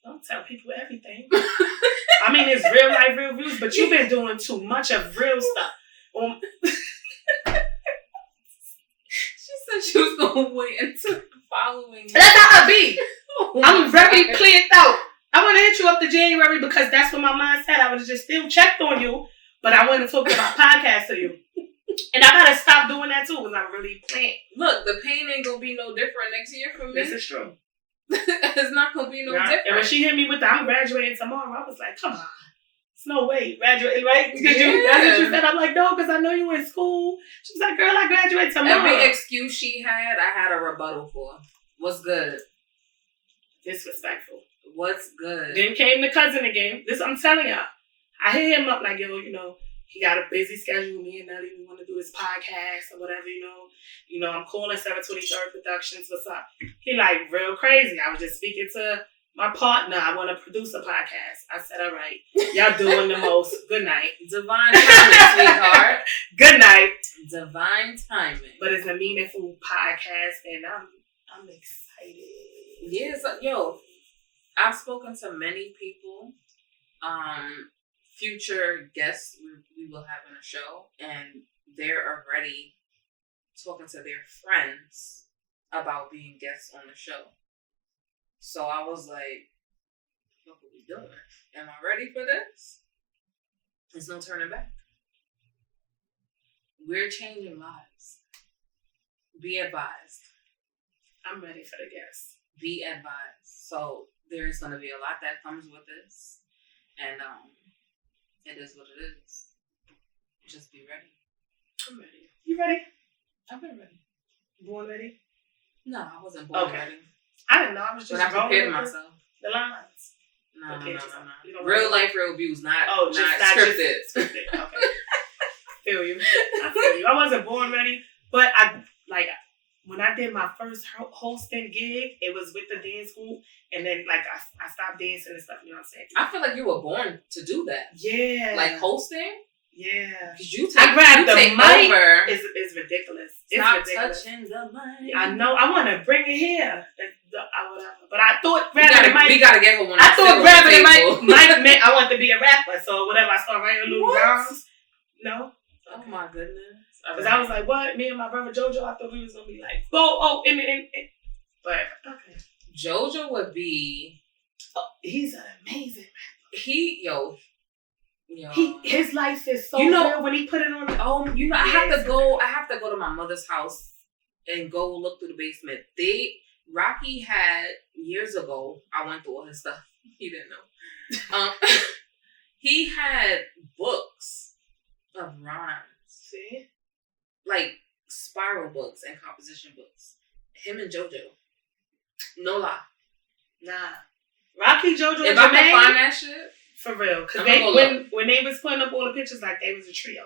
Don't tell people everything. I mean, it's real life, real views, but you've been doing too much of real stuff. She said she was going to wait until the following year. That's how I be. I'm very cleared out. I want to hit you up to January because that's what my mind said. I would have just still checked on you, but I wouldn't have talked about podcasts to you. And I gotta stop doing that too because I really can't. Look, the pain ain't gonna be no different next year for me. This is true. It's not gonna be no different. And when she hit me with the I'm graduating tomorrow, I was like, come on. It's no way. Graduate, right? Because that's what you said. I'm like, no, because I know you in school. She was like, girl, I graduate tomorrow. Every excuse she had, I had a rebuttal for. What's good? Disrespectful. What's good? Then came the cousin again. This I'm telling y'all. I hit him up like, yo, he got a busy schedule. Me and Nelly, we want to do this podcast or whatever, I'm calling 723rd Productions. What's up? He like real crazy. I was just speaking to my partner. I want to produce a podcast. I said, all right, y'all doing the most. Good night. Divine timing, sweetheart. Good night. Divine timing. But it's a meaningful podcast, and I'm excited. Yes, I've spoken to many people. Future guests we will have in a show, and they're already talking to their friends about being guests on the show. So I was like, what are we doing? Am I ready for this? There's no turning back. We're changing lives. Be advised. I'm ready for the guests. Be advised. So there's going to be a lot that comes with this. And it is what it is. Just be ready. I'm ready. You ready? I've been ready. Born ready? No, I wasn't born ready. I didn't know. I was just but I prepared myself. The lines. No. Real life, real views, not scripted. Scripted. Okay. Feel you. I feel you. I wasn't born ready, but when I did my first hosting gig, it was with the dance group, and then I stopped dancing and stuff. You know what I'm saying? I feel like you were born to do that. Yeah. Like hosting. Yeah. Because I grabbed the mic. Over. It's ridiculous. Stop it's ridiculous. touching the mic. I know. I want to bring it here. Whatever. But I thought grabbing the mic. We gotta get her one. I thought grabbing the mic meant I want to be a rapper. So whatever, I started writing little rhymes. No. Oh my goodness. Because I was like, what? Me and my brother Jojo, I thought we was gonna be like, but okay. Jojo would be. Oh, he's an amazing rapper. His life is so real when he put it on. I have to go to my mother's house and go look through the basement. Rocky had years ago. I went through all his stuff. He didn't know. He had books of rhymes. See, like spiral books and composition books. Him and JoJo. No lie. Nah. Rocky, JoJo, if I can find that shit. For real, because when they was putting up all the pictures, like they was a trio.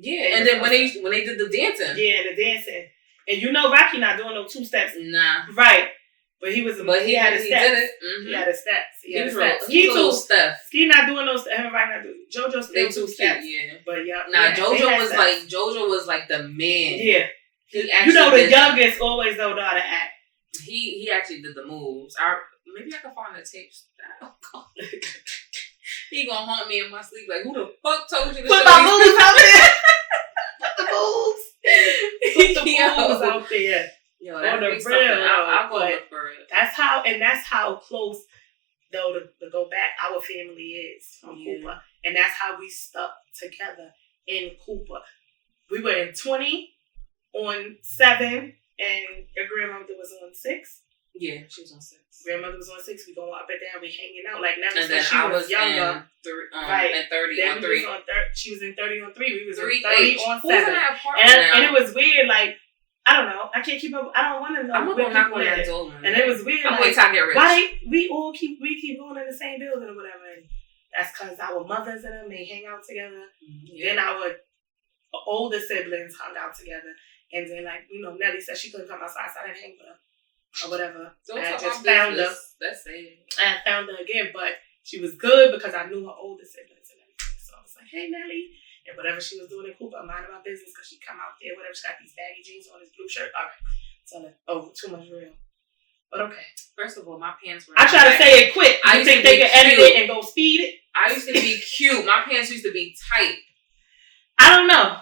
Yeah, and then when they did the dancing. Yeah, the dancing, and Rocky not doing no 2 steps. Nah, right, but he was. But he had a steps. He did it. Mm-hmm. He had a steps. He had a steps. Ski too. Step. Ski not doing those. Everybody not doing. JoJo still 2 steps. Yeah, but yeah. Nah, JoJo was like the man. Yeah, the youngest always know how to act. He actually did the moves. Maybe I can find the tapes. He gonna haunt me in my sleep. Like, who the fuck told you to put my moves out there? Put the moves. Put the moves out there. Yo, on the real. I'll go look for it. That's how close though to go back our family is from Cooper, and that's how we stuck together in Cooper. We were in 20 on 7, and your grandmother was on 6. Yeah, she was on 6. Grandmother was on 6. We going up and down. We hanging out like never since she was younger. Right. And 30 on 3. She was in 30 on 3. We was in 30 on 7. And it was weird. Like, I don't know. I can't keep up. I don't want to know. I'm gonna knock on that door. And it was weird. I'm waiting till I get rich. Why we keep going in the same building or whatever. And that's because our mothers and them, they hang out together. Yeah. Then our older siblings hung out together. And then Nelly said she couldn't come outside, so I didn't hang with her. or whatever. Don't I talk just about found her. business. That's it. I found her again, but she was good because I knew her older siblings and everything. So I was like, hey, Nelly. And whatever she was doing in Cooper, I'm minding my business because she come out there, whatever. She got these baggy jeans on, this blue shirt. All right. So, too much real. But okay. First of all, my pants were. I try to say it quick. I You think they can edit it and go speed it? I used to be cute. My pants used to be tight. I don't know.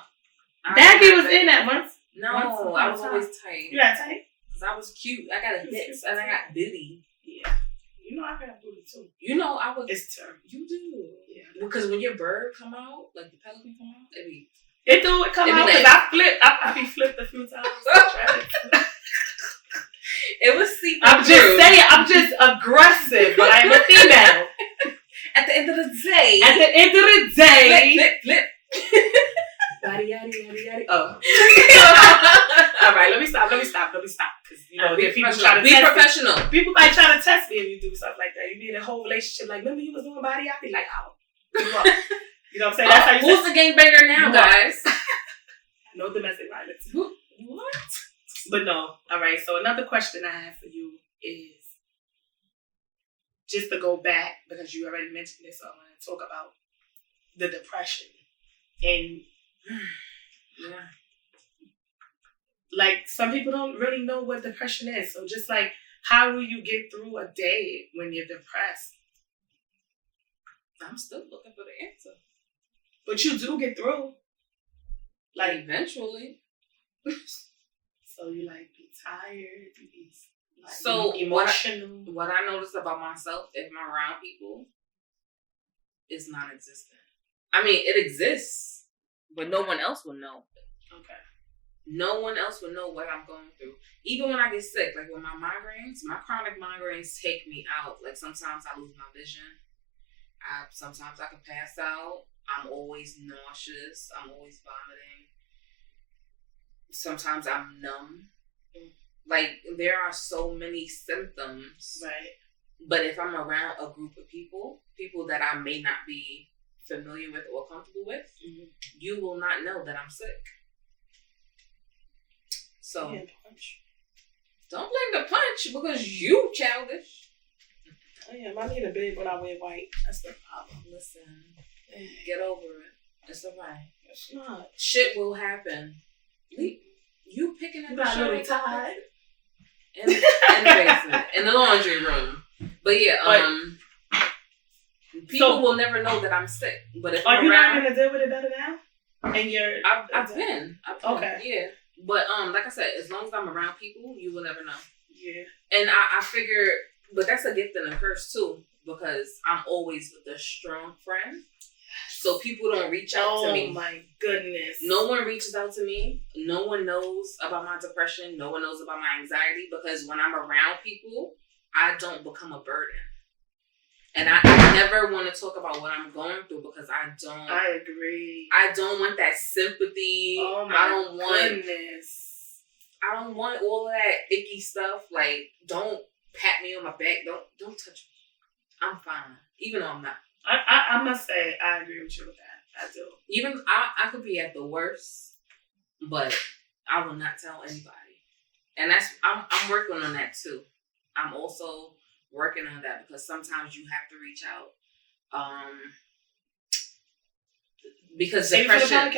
Baggy was in that once. No, I was always tight. You got tight? Because I was cute. I got a hips and I got booty. Yeah. You know I got booty too. You know I was. It's terrible. You do. Yeah. Because when your bird come out, like the pelican come out, it be. It do it come out because like, I be flipped a few times. It was see. I'm just saying, I'm just aggressive, but I'm a female. At the end of the day. Flip. Yaddy, yaddy, yaddy, yaddy. Oh. All right, let me stop. Because, you know, there people try to be professional. Me. People might try to test me if you do stuff like that. You be in a whole relationship like, remember you was doing body? I'd be like, oh. You know what I'm saying? That's how you who's the gangbanger now, guys? No domestic violence. What? But no. All right, so another question I have for you is, just to go back, because you already mentioned this, so I want to talk about the depression. And yeah, like some people don't really know what depression is. So just like, how do you get through a day when you're depressed? I'm still looking for the answer. But you do get through. Like eventually. So you like be tired, you be like so emotional. What I notice about myself if I'm around people is non-existent. I mean, it exists, but no one else will know. Okay. No one else will know what I'm going through. Even when I get sick, like with my migraines, my chronic migraines take me out. Like sometimes I lose my vision. Sometimes I can pass out. I'm always nauseous. I'm always vomiting. Sometimes I'm numb. Like there are so many symptoms. Right. But if I'm around a group of people that I may not be familiar with or comfortable with, you will not know that I'm sick. So don't blame the punch because you childish. Oh yeah, I need a bed when I wear white. That's the problem. Listen, get over it. It's alright. It's not. Shit will happen. You picking up the shit really tired. In the basement, in the laundry room. But yeah, people will never know that I'm sick. But if are I'm you around, not gonna deal with it better now? And you're I've been. Okay. Yeah. But like I said, as long as I'm around people, you will never know. Yeah. And I figure, but that's a gift and a curse too, because I'm always the strong friend. So people don't reach out to me. Oh my goodness. No one reaches out to me. No one knows about my depression. No one knows about my anxiety because when I'm around people, I don't become a burden. And I never want to talk about what I'm going through because I agree. I don't want that sympathy. Oh my goodness. I don't want all of that icky stuff. Like, don't pat me on my back. Don't touch me. I'm fine. Even though I'm not. I must say, I agree with you with that. I do. Even I could be at the worst, but I will not tell anybody. And that's I'm working on that too. I'm also working on that because sometimes you have to reach out. Because depression.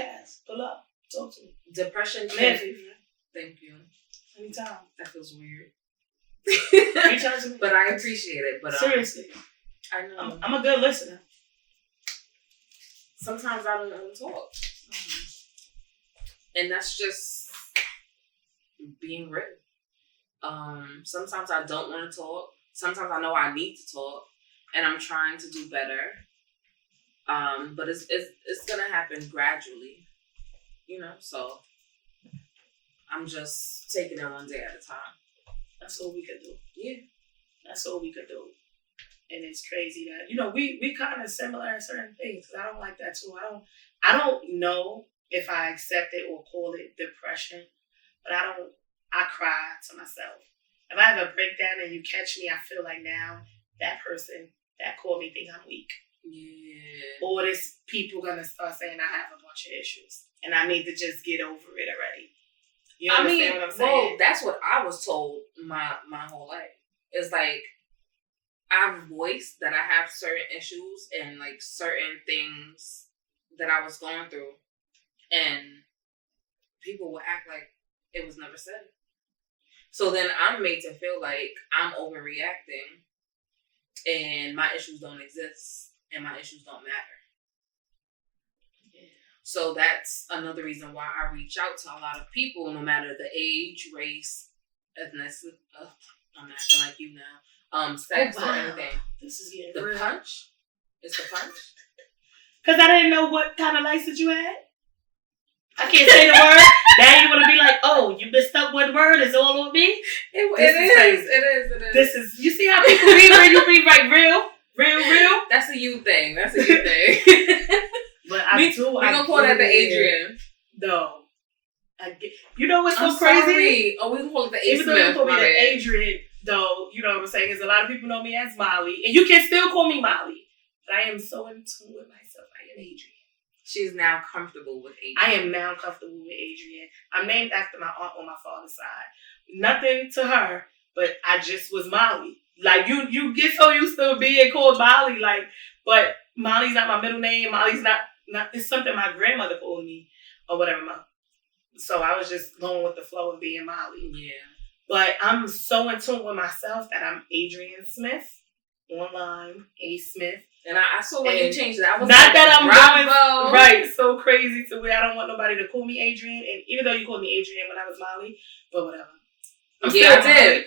Pull up. Talk to me. Depression. Thank you. Anytime. That feels weird. Reach out to me. But I appreciate it. But seriously. I know. I'm a good listener. Sometimes I don't want to talk. And that's just being real. Sometimes I don't want to talk. Sometimes I know I need to talk. And I'm trying to do better. But it's going to happen gradually. You know, so I'm just taking it one day at a time. That's all we could do. Yeah. That's all we could do. And it's crazy that, you know, we kind of similar in certain things. I don't like that too. I don't know if I accept it or call it depression, but I cry to myself. If I have a breakdown and you catch me, I feel like now that person that called me think I'm weak. Yeah. Or this people gonna start saying I have a bunch of issues and I need to just get over it already. You understand what I'm saying? Well, that's what I was told my whole life. It's like I've voiced that I have certain issues and like certain things that I was going through, and people would act like it was never said. So then I'm made to feel like I'm overreacting, and my issues don't exist, and my issues don't matter. So that's another reason why I reach out to a lot of people, no matter the age, race, ethnicity. I'm acting like you now. Sex or anything. This is getting the real. punch. It's the punch. Because I didn't know what kind of license you had. I can't say the word. Now you want to be like, oh, you messed up one word. It's all on me. It is. This is. You see how people be where you be like real. That's a you thing. But we gonna call that the Adrian. No. You know what's so I'm crazy? Sorry. Oh, we can call it the A. Even though you call me the Adrian, though, you know what I'm saying? Is a lot of people know me as Molly, and you can still call me Molly. But I am so in tune with myself. I am Adrian. She's now comfortable with Adrian. I am now comfortable with Adrian. I'm named after my aunt on my father's side. Nothing to her, but I just was Molly. Like you get so used to being called Molly, like, but Molly's not my middle name. Molly's not. It's something my grandmother called me or whatever. So I was just going with the flow of being Molly. Yeah. But I'm so in tune with myself that I'm Adrian Smith online, A Smith. And I saw when you changed it. I was not like, that I'm bravo. Going right so crazy to where I don't want nobody to call me Adrian. And even though you called me Adrian when I was Molly, but whatever. I did.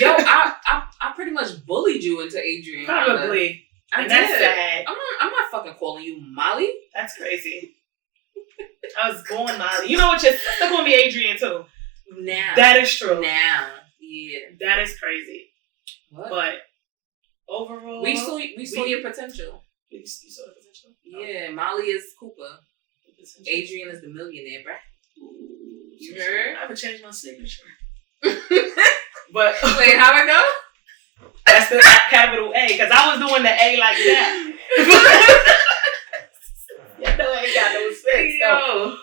Yo, I pretty much bullied you into Adrian. Probably. And that's sad. I'm not fucking calling you Molly. That's crazy. I was born Molly. You know what? Your sister called me Adrian too. Now. That is true. Now. Yeah. That is crazy. What? But overall, we saw your potential. You saw the potential? Yeah. Molly is Cooper. Adrian is the millionaire, bruh. You heard? I would change my signature. But wait, how it go? That's the capital A, because I was doing the A like that. You know, it ain't got no sense. So,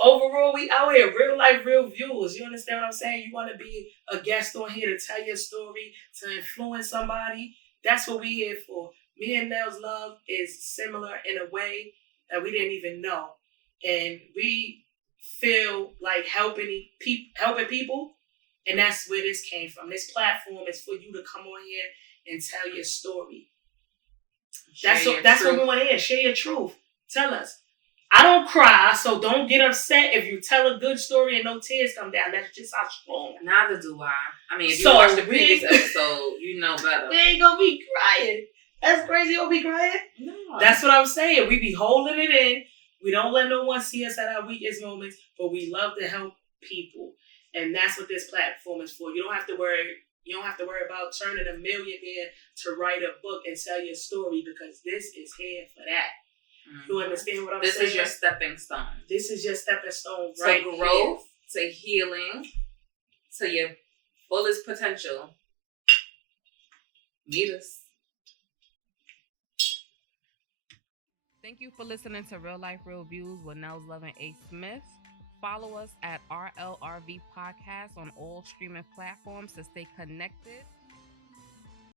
overall, we out here, real life, real views. You understand what I'm saying? You want to be a guest on here to tell your story, to influence somebody. That's what we here for. Me and Nell's love is similar in a way that we didn't even know. And we feel like helping people. And that's where this came from. This platform is for you to come on here and tell your story. That's what we want to hear. Share your truth. Tell us. I don't cry, so don't get upset if you tell a good story and no tears come down. That's just how strong. Neither do I. I mean, if you watched the previous episode, you know better. We ain't gonna be crying. That's crazy. You'll be crying? No. That's what I'm saying. We be holding it in. We don't let no one see us at our weakest moments, but we love to help people. And that's what this platform is for. You don't have to worry about turning a millionaire to write a book and tell your story, because this is here for that. Mm-hmm. You understand what I'm saying? This is your stepping stone. This is your stepping stone, right? To growth, to healing, to your fullest potential. Meet us. Thank you for listening to Real Life, Real Views with Nels Love and A. Smith. Follow us at RLRV Podcast on all streaming platforms to stay connected.